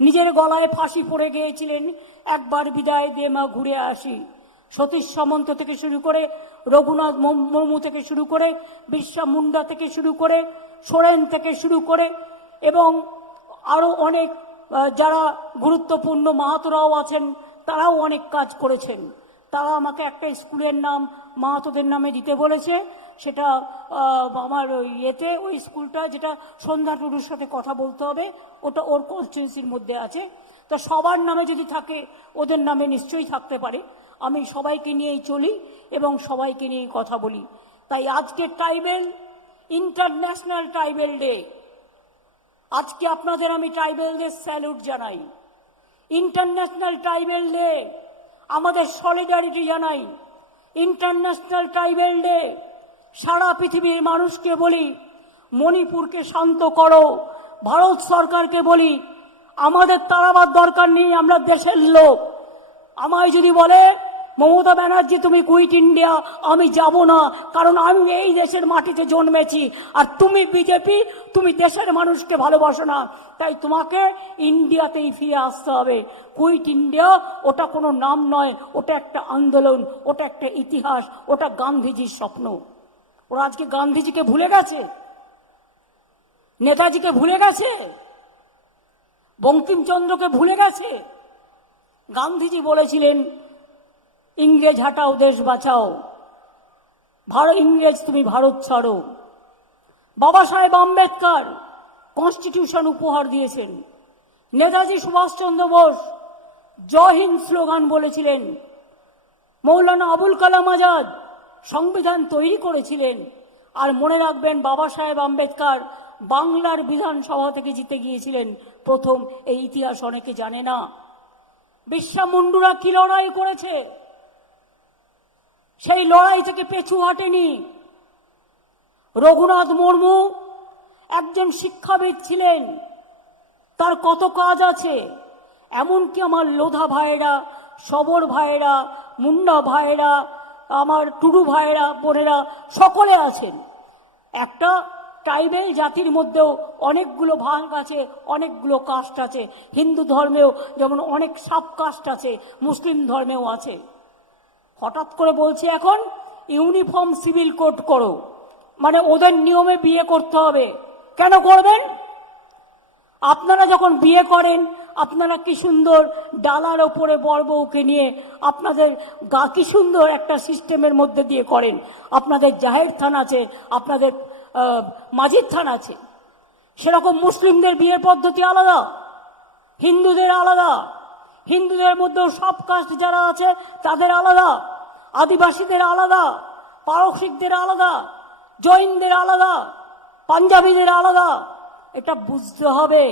নিজের গলায় ফাঁসি পড়ে গিয়েছিলেন, একবার বিদায় দে মা ঘুরে আসি। সতীশ সামন্ত থেকে শুরু করে, রঘুনাথ মুর্মু থেকে শুরু করে, বিরসা মুন্ডা থেকে শুরু করে, সোরেন থেকে শুরু করে, এবং আরো অনেক যারা গুরুত্বপূর্ণ মাহাতোরাও আছেন, তারাও অনেক কাজ করেছেন। তারা আমাকে একটা স্কুলের নাম মাহাতোদের নামে দিতে বলেছে, সেটা আমার ইয়েতে, ওই স্কুলটা যেটা সন্ধ্যা টুডুর সাথে কথা বলতে হবে, ওটা ওর কনস্টিটিউন্সির মধ্যে আছে। তা সবার নামে যদি থাকে, ওদের নামে নিশ্চয়ই থাকতে পারে। আমি সবাইকে নিয়েই চলি এবং সবাইকে নিয়েই কথা বলি। তাই আজকে ট্রাইবেল, ইন্টারন্যাশনাল ট্রাইবেল ডে। আজকে আপনাদের আমি ট্রাইবেলদের স্যালুট জানাই। ইন্টারন্যাশনাল ট্রাইবেল ডে, আমাদের সলিডারিটি জানাই। ইন্টারন্যাশনাল ট্রাইবেল ডে, সারা পৃথিবীর মানুষকে বলি মণিপুরকে শান্ত করো। ভারত সরকারকে বলি আমাদের তাড়াবার দরকার নেই, আমরা দেশের লোক। আমায় যদি বলে মমতা ব্যানার্জি তুমি কুইট ইন্ডিয়া, আমি যাব না, কারণ আমি এই দেশের মাটিতে জন্মেছি। আর তুমি বিজেপি, তুমি দেশের মানুষকে ভালোবাসো না, তাই তোমাকে ইন্ডিয়াতেই ফিরে আসতে হবে। কুইট ইন্ডিয়া ওটা কোনো নাম নয়, ওটা একটা আন্দোলন, ওটা একটা ইতিহাস, ওটা গান্ধীজির স্বপ্ন। ওরা আজকে গান্ধীজিকে ভুলে গেছে, নেতাজিকে ভুলে গেছে, বঙ্কিমচন্দ্রকে ভুলে গেছে। গান্ধীজি বলেছিলেন ইংরেজ হাটাও দেশ বাঁচাও, ইংরেজ তুমি ভারত ছাড়ো। বাবা সাহেব আম্বেদকর কনস্টিটিউশন উপহার দিয়েছেন। নেতাজি সুভাষচন্দ্র বোস জয় হিন্দ স্লোগান বলেছিলেন। মৌলানা আবুল কালাম আজাদ সংবিধান তৈরি করেছিলেন। আর মনে রাখবেন, বাবা সাহেব আম্বেদকর বাংলার বিধানসভা থেকে জিতে গিয়েছিলেন প্রথম। এই ইতিহাস অনেকে জানে না। বিরসা মুন্ডুরা কি লড়াই করেছে, সেই লড়াই থেকে পেছু হাটেনি। রঘুনাথ মুর্মু একজন শিক্ষাবিদ ছিলেন, তার কত কাজ আছে। এমনকি আমার লোধা ভাইয়েরা, সবর ভাইয়েরা, মুন্ডা ভাইয়েরা, আমার টুডু ভাইয়েরা, বোনেরা সকলে আছেন। একটা ট্রাইবেল জাতির মধ্যেও অনেকগুলো ভাগ আছে, অনেকগুলো কাস্ট আছে। হিন্দু ধর্মেও যেমন অনেক সাব কাস্ট আছে, মুসলিম ধর্মেও আছে। হঠাৎ করে বলছে এখন ইউনিফর্ম সিভিল কোড করো, মানে ওদের নিয়মে বিয়ে করতে হবে। কেন করবেন? আপনারা যখন বিয়ে করেন, আপনারা কি সুন্দর ডালার ওপরে বর বউকে নিয়ে আপনাদের কি সুন্দর একটা সিস্টেমের মধ্যে দিয়ে করেন। আপনাদের জাহের থান আছে, আপনাদের মাজিদ থান আছে। সেরকম মুসলিমদের বিয়ের পদ্ধতি আলাদা, হিন্দুদের আলাদা। হিন্দুদের মধ্যেও সব কাস্ট যারা আছে তাদের আলাদা, আদিবাসীদের আলাদা, পারসিকদের আলাদা, জৈনদের আলাদা, পাঞ্জাবিদের আলাদা। এটা বুঝতে হবে,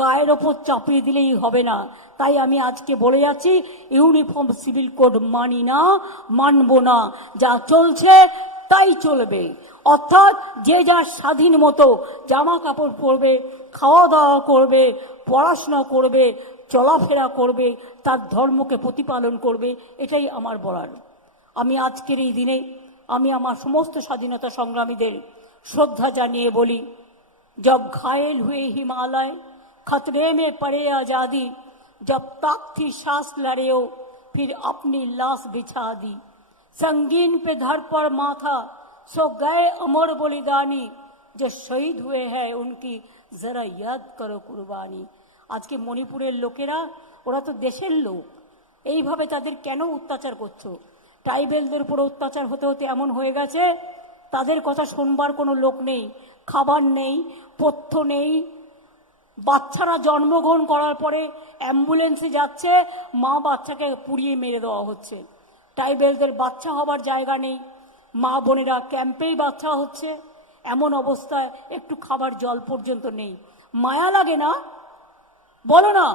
গায়ের ওপর চাপিয়ে দিলেই হবে না। তাই আমি আজকে বলে যাচ্ছি, ইউনিফর্ম সিভিল কোড মানি না, মানব না। যা চলছে তাই চলবে। অর্থাৎ যে যার স্বাধীন মতো জামা কাপড় পরবে, খাওয়া দাওয়া করবে, পড়াশোনা করবে, চলাফেরা করবে, তার ধর্মকে প্রতিপালন করবে, এটাই আমার বলার। আমি আজকের এই দিনে আমি আমার সমস্ত স্বাধীনতা সংগ্রামীদের শ্রদ্ধা জানিয়ে বলি, जब घायल हुए हिमालय खतरे में पड़े आजादी, जब तक थी सांस लड़े हो फिर अपनी लाश बिछा दी, संगीन पे धर पर माथा सो गए अमर बलिदानी, जो शहीद हुए हैं उनकी जरा याद करो कुर्बानी। আজকে মণিপুরের লোকেরা, ওরা তো দেশের লোক, এইভাবে তাদের কেন অত্যাচার করছো? ট্রাইবেলদের উপর অত্যাচার হতে হতে এমন হয়ে গেছে তাদের কথা শুনবার কোনো লোক নেই, খাবার নেই, পথ্য নেই। বাচ্চারা জন্মগ্রহণ করার পরে অ্যাম্বুলেন্সে যাচ্ছে, মা বাচ্চাকে পুড়িয়ে মেরে দেওয়া হচ্ছে। ট্রাইবেলদের বাচ্চা হবার জায়গা নেই, মা বোনেরা ক্যাম্পেই বাচ্চা হচ্ছে। এমন অবস্থায় একটু খাবার জল পর্যন্ত নেই। মায়া লাগে না? বলো না,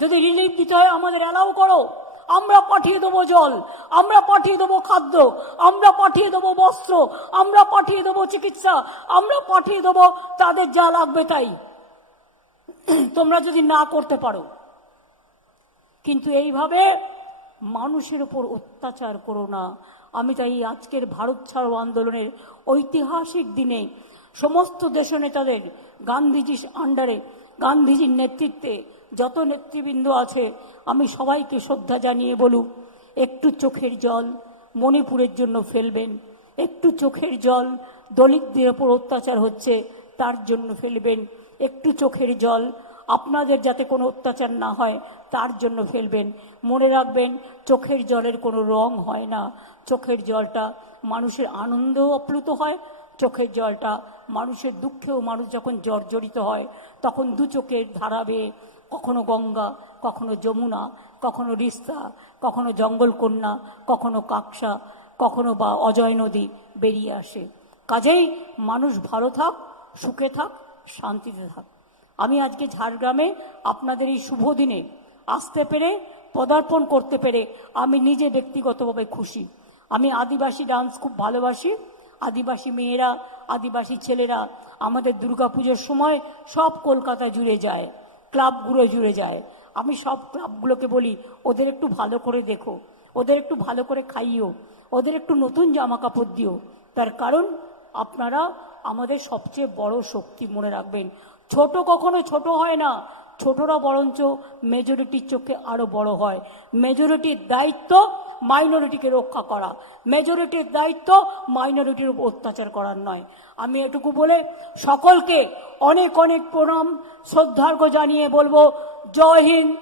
যদি রিলিফ দিতে হয় আমাদের অ্যালাউ করো, আমরা পাঠিয়ে দেবো জল, আমরা পাঠিয়ে দেবো খাদ্য, আমরা পাঠিয়ে দেবো বস্ত্র, আমরা পাঠিয়ে দেবো চিকিৎসা, আমরা পাঠিয়ে দেবো তাদের যা লাগবে তাই। তোমরা যদি না করতে পারো। কিন্তু এইভাবে মানুষের উপর অত্যাচার করো না। আমি তাই আজকের ভারত ছাড়ো আন্দোলনের ঐতিহাসিক দিনে সমস্ত দেশ নেতাদের, গান্ধীজির আন্ডারে, গান্ধীজির নেতৃত্বে যত নেতৃবৃন্দ আছে, আমি সবাইকে শ্রদ্ধা জানিয়ে বলুক, একটু চোখের জল মণিপুরের জন্য ফেলবেন, একটু চোখের জল দলিতদের ওপর অত্যাচার হচ্ছে তার জন্য ফেলবেন, একটু চোখের জল আপনাদের যাতে কোনো অত্যাচার না হয় তার জন্য ফেলবেন। মনে রাখবেন, চোখের জলের কোনো রং হয় না। চোখের জলটা মানুষের আনন্দেও আপ্লুত হয়, চোখের জলটা মানুষের দুঃখেও, মানুষ যখন জর্জরিত হয় তখন দু চোখের ধারা বেয়ে কখনো গঙ্গা, কখনো যমুনা, কখনো রিস্তা, কখনো জঙ্গলকন্যা, কখনো কাকসা, কখনো বা অজয় নদী বেরিয়ে আসে। কাজেই মানুষ ভালো থাক, সুখে থাক, শান্তিতে থাক। আমি আজকে ঝাড়গ্রামে আপনাদের এই শুভ দিনে আসতে পেরে, পদার্পণ করতে পেরে আমি নিজে ব্যক্তিগতভাবে খুশি। আমি আদিবাসী ডান্স খুব ভালোবাসি। আদিবাসী মেয়েরা, আদিবাসী ছেলেরা আমাদের দুর্গাপুজোর সময় সব কলকাতা জুড়ে যায়, ক্লাবগুলো জুড়ে যায়। আমি সব ক্লাবগুলোকে বলি ওদের একটু ভালো করে দেখো, ওদের একটু ভালো করে খাইও, ওদের একটু নতুন জামা কাপড় দিও। তার কারণ আপনারা আমাদের সবচেয়ে বড় শক্তি, মনে রাখবেন। ছোট কখনো ছোট হয় না, ছোটরা বরঞ্চ মেজরিটির চোখে আরো বড় হয়। মেজরিটির দায়িত্ব মাইনরিটিকে রক্ষা করা, মেজরিটির দায়িত্ব মাইনরিটির উপর অত্যাচার করার নয়। আমি এটুকু বলে সকলকে অনেক অনেক প্রণাম শ্রদ্ধার্ঘ জানিয়ে বলবো, জয় হিন্দ,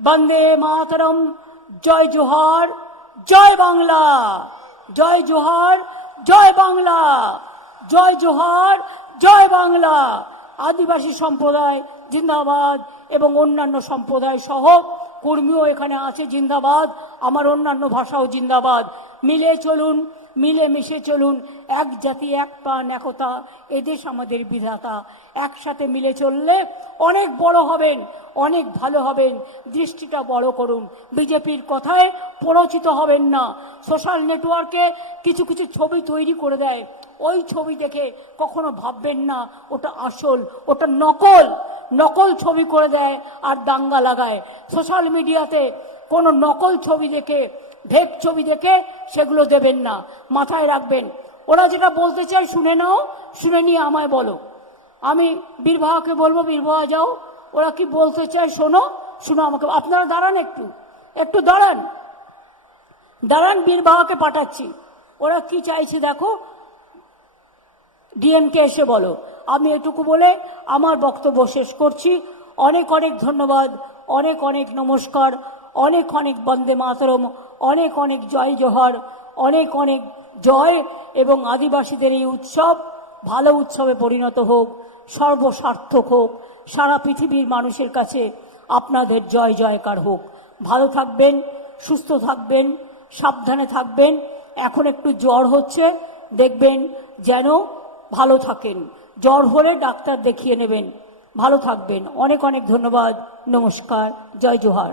বন্দে মাতরম, জয় জোহার, জয় বাংলা, জয় জোহার, জয় বাংলা, জয় জোহার, জয় বাংলা। আদিবাসী সম্প্রদায় জিন্দাবাদ এবং অন্যান্য সম্প্রদায় সহ কর্মীও এখানে আছে, জিন্দাবাদ। আমার অন্যান্য ভাষাও জিন্দাবাদ। মিলে চলুন, মিলে মিশে চলুন, এক জাতি এক প্রাণ একতা, এদেশ আমাদের বিধাতা। একসাথে মিলে চললে অনেক বড় হবেন, অনেক ভালো হবেন। দৃষ্টিটা বড় করুন, বিজেপির কথায় প্ররোচিত হবেন না। সোশ্যাল নেটওয়ার্কে কিছু কিছু ছবি তৈরি করে দেয়, ওই ছবি দেখে কখনো ভাববেন না ওটা আসল, ওটা নকল। নকল ছবি করে দেয় আর দাঙ্গা লাগায়। সোশ্যাল মিডিয়াতে কোনো নকল ছবি দেখে, ফেক ছবি দেখে সেগুলো দেবেন না, মাথায় রাখবেন। ওরা যেটা বলতে চায় শুনে নাও, শুনে নিয়ে আমায় বলো। আমি বীরবাহাকে বলবো, বীরবাহা যাও, ওরা কি বলতে চায় শোনো, শুনো আমাকে। আপনারা দাঁড়ান, একটু একটু দাঁড়ান, দাঁড়ান, বীরবাহাকে পাঠাচ্ছি। ওরা কি চাইছে দেখো, ডিএমকে এসে বলো। আমি এটুকু বলে আমার বক্তব্য শেষ করছি। অনেক অনেক ধন্যবাদ, অনেক অনেক নমস্কার, অনেক অনেক বন্দে মাতরম, অনেক অনেক জয় জোহর, অনেক অনেক জয়। এবং আদিবাসীদের এই উৎসব ভালো উৎসবে পরিণত হোক, সর্বসার্থক হোক, সারা পৃথিবীর মানুষের কাছে আপনাদের জয় জয়কার হোক। ভালো থাকবেন, সুস্থ থাকবেন, সাবধানে থাকবেন। এখন একটু জ্বর হচ্ছে, দেখবেন যেন ভালো থাকেন। জ্বর হলে ডাক্তার দেখিয়ে নেবেন। ভালো থাকবেন। অনেক অনেক ধন্যবাদ, নমস্কার, জয় জোহার।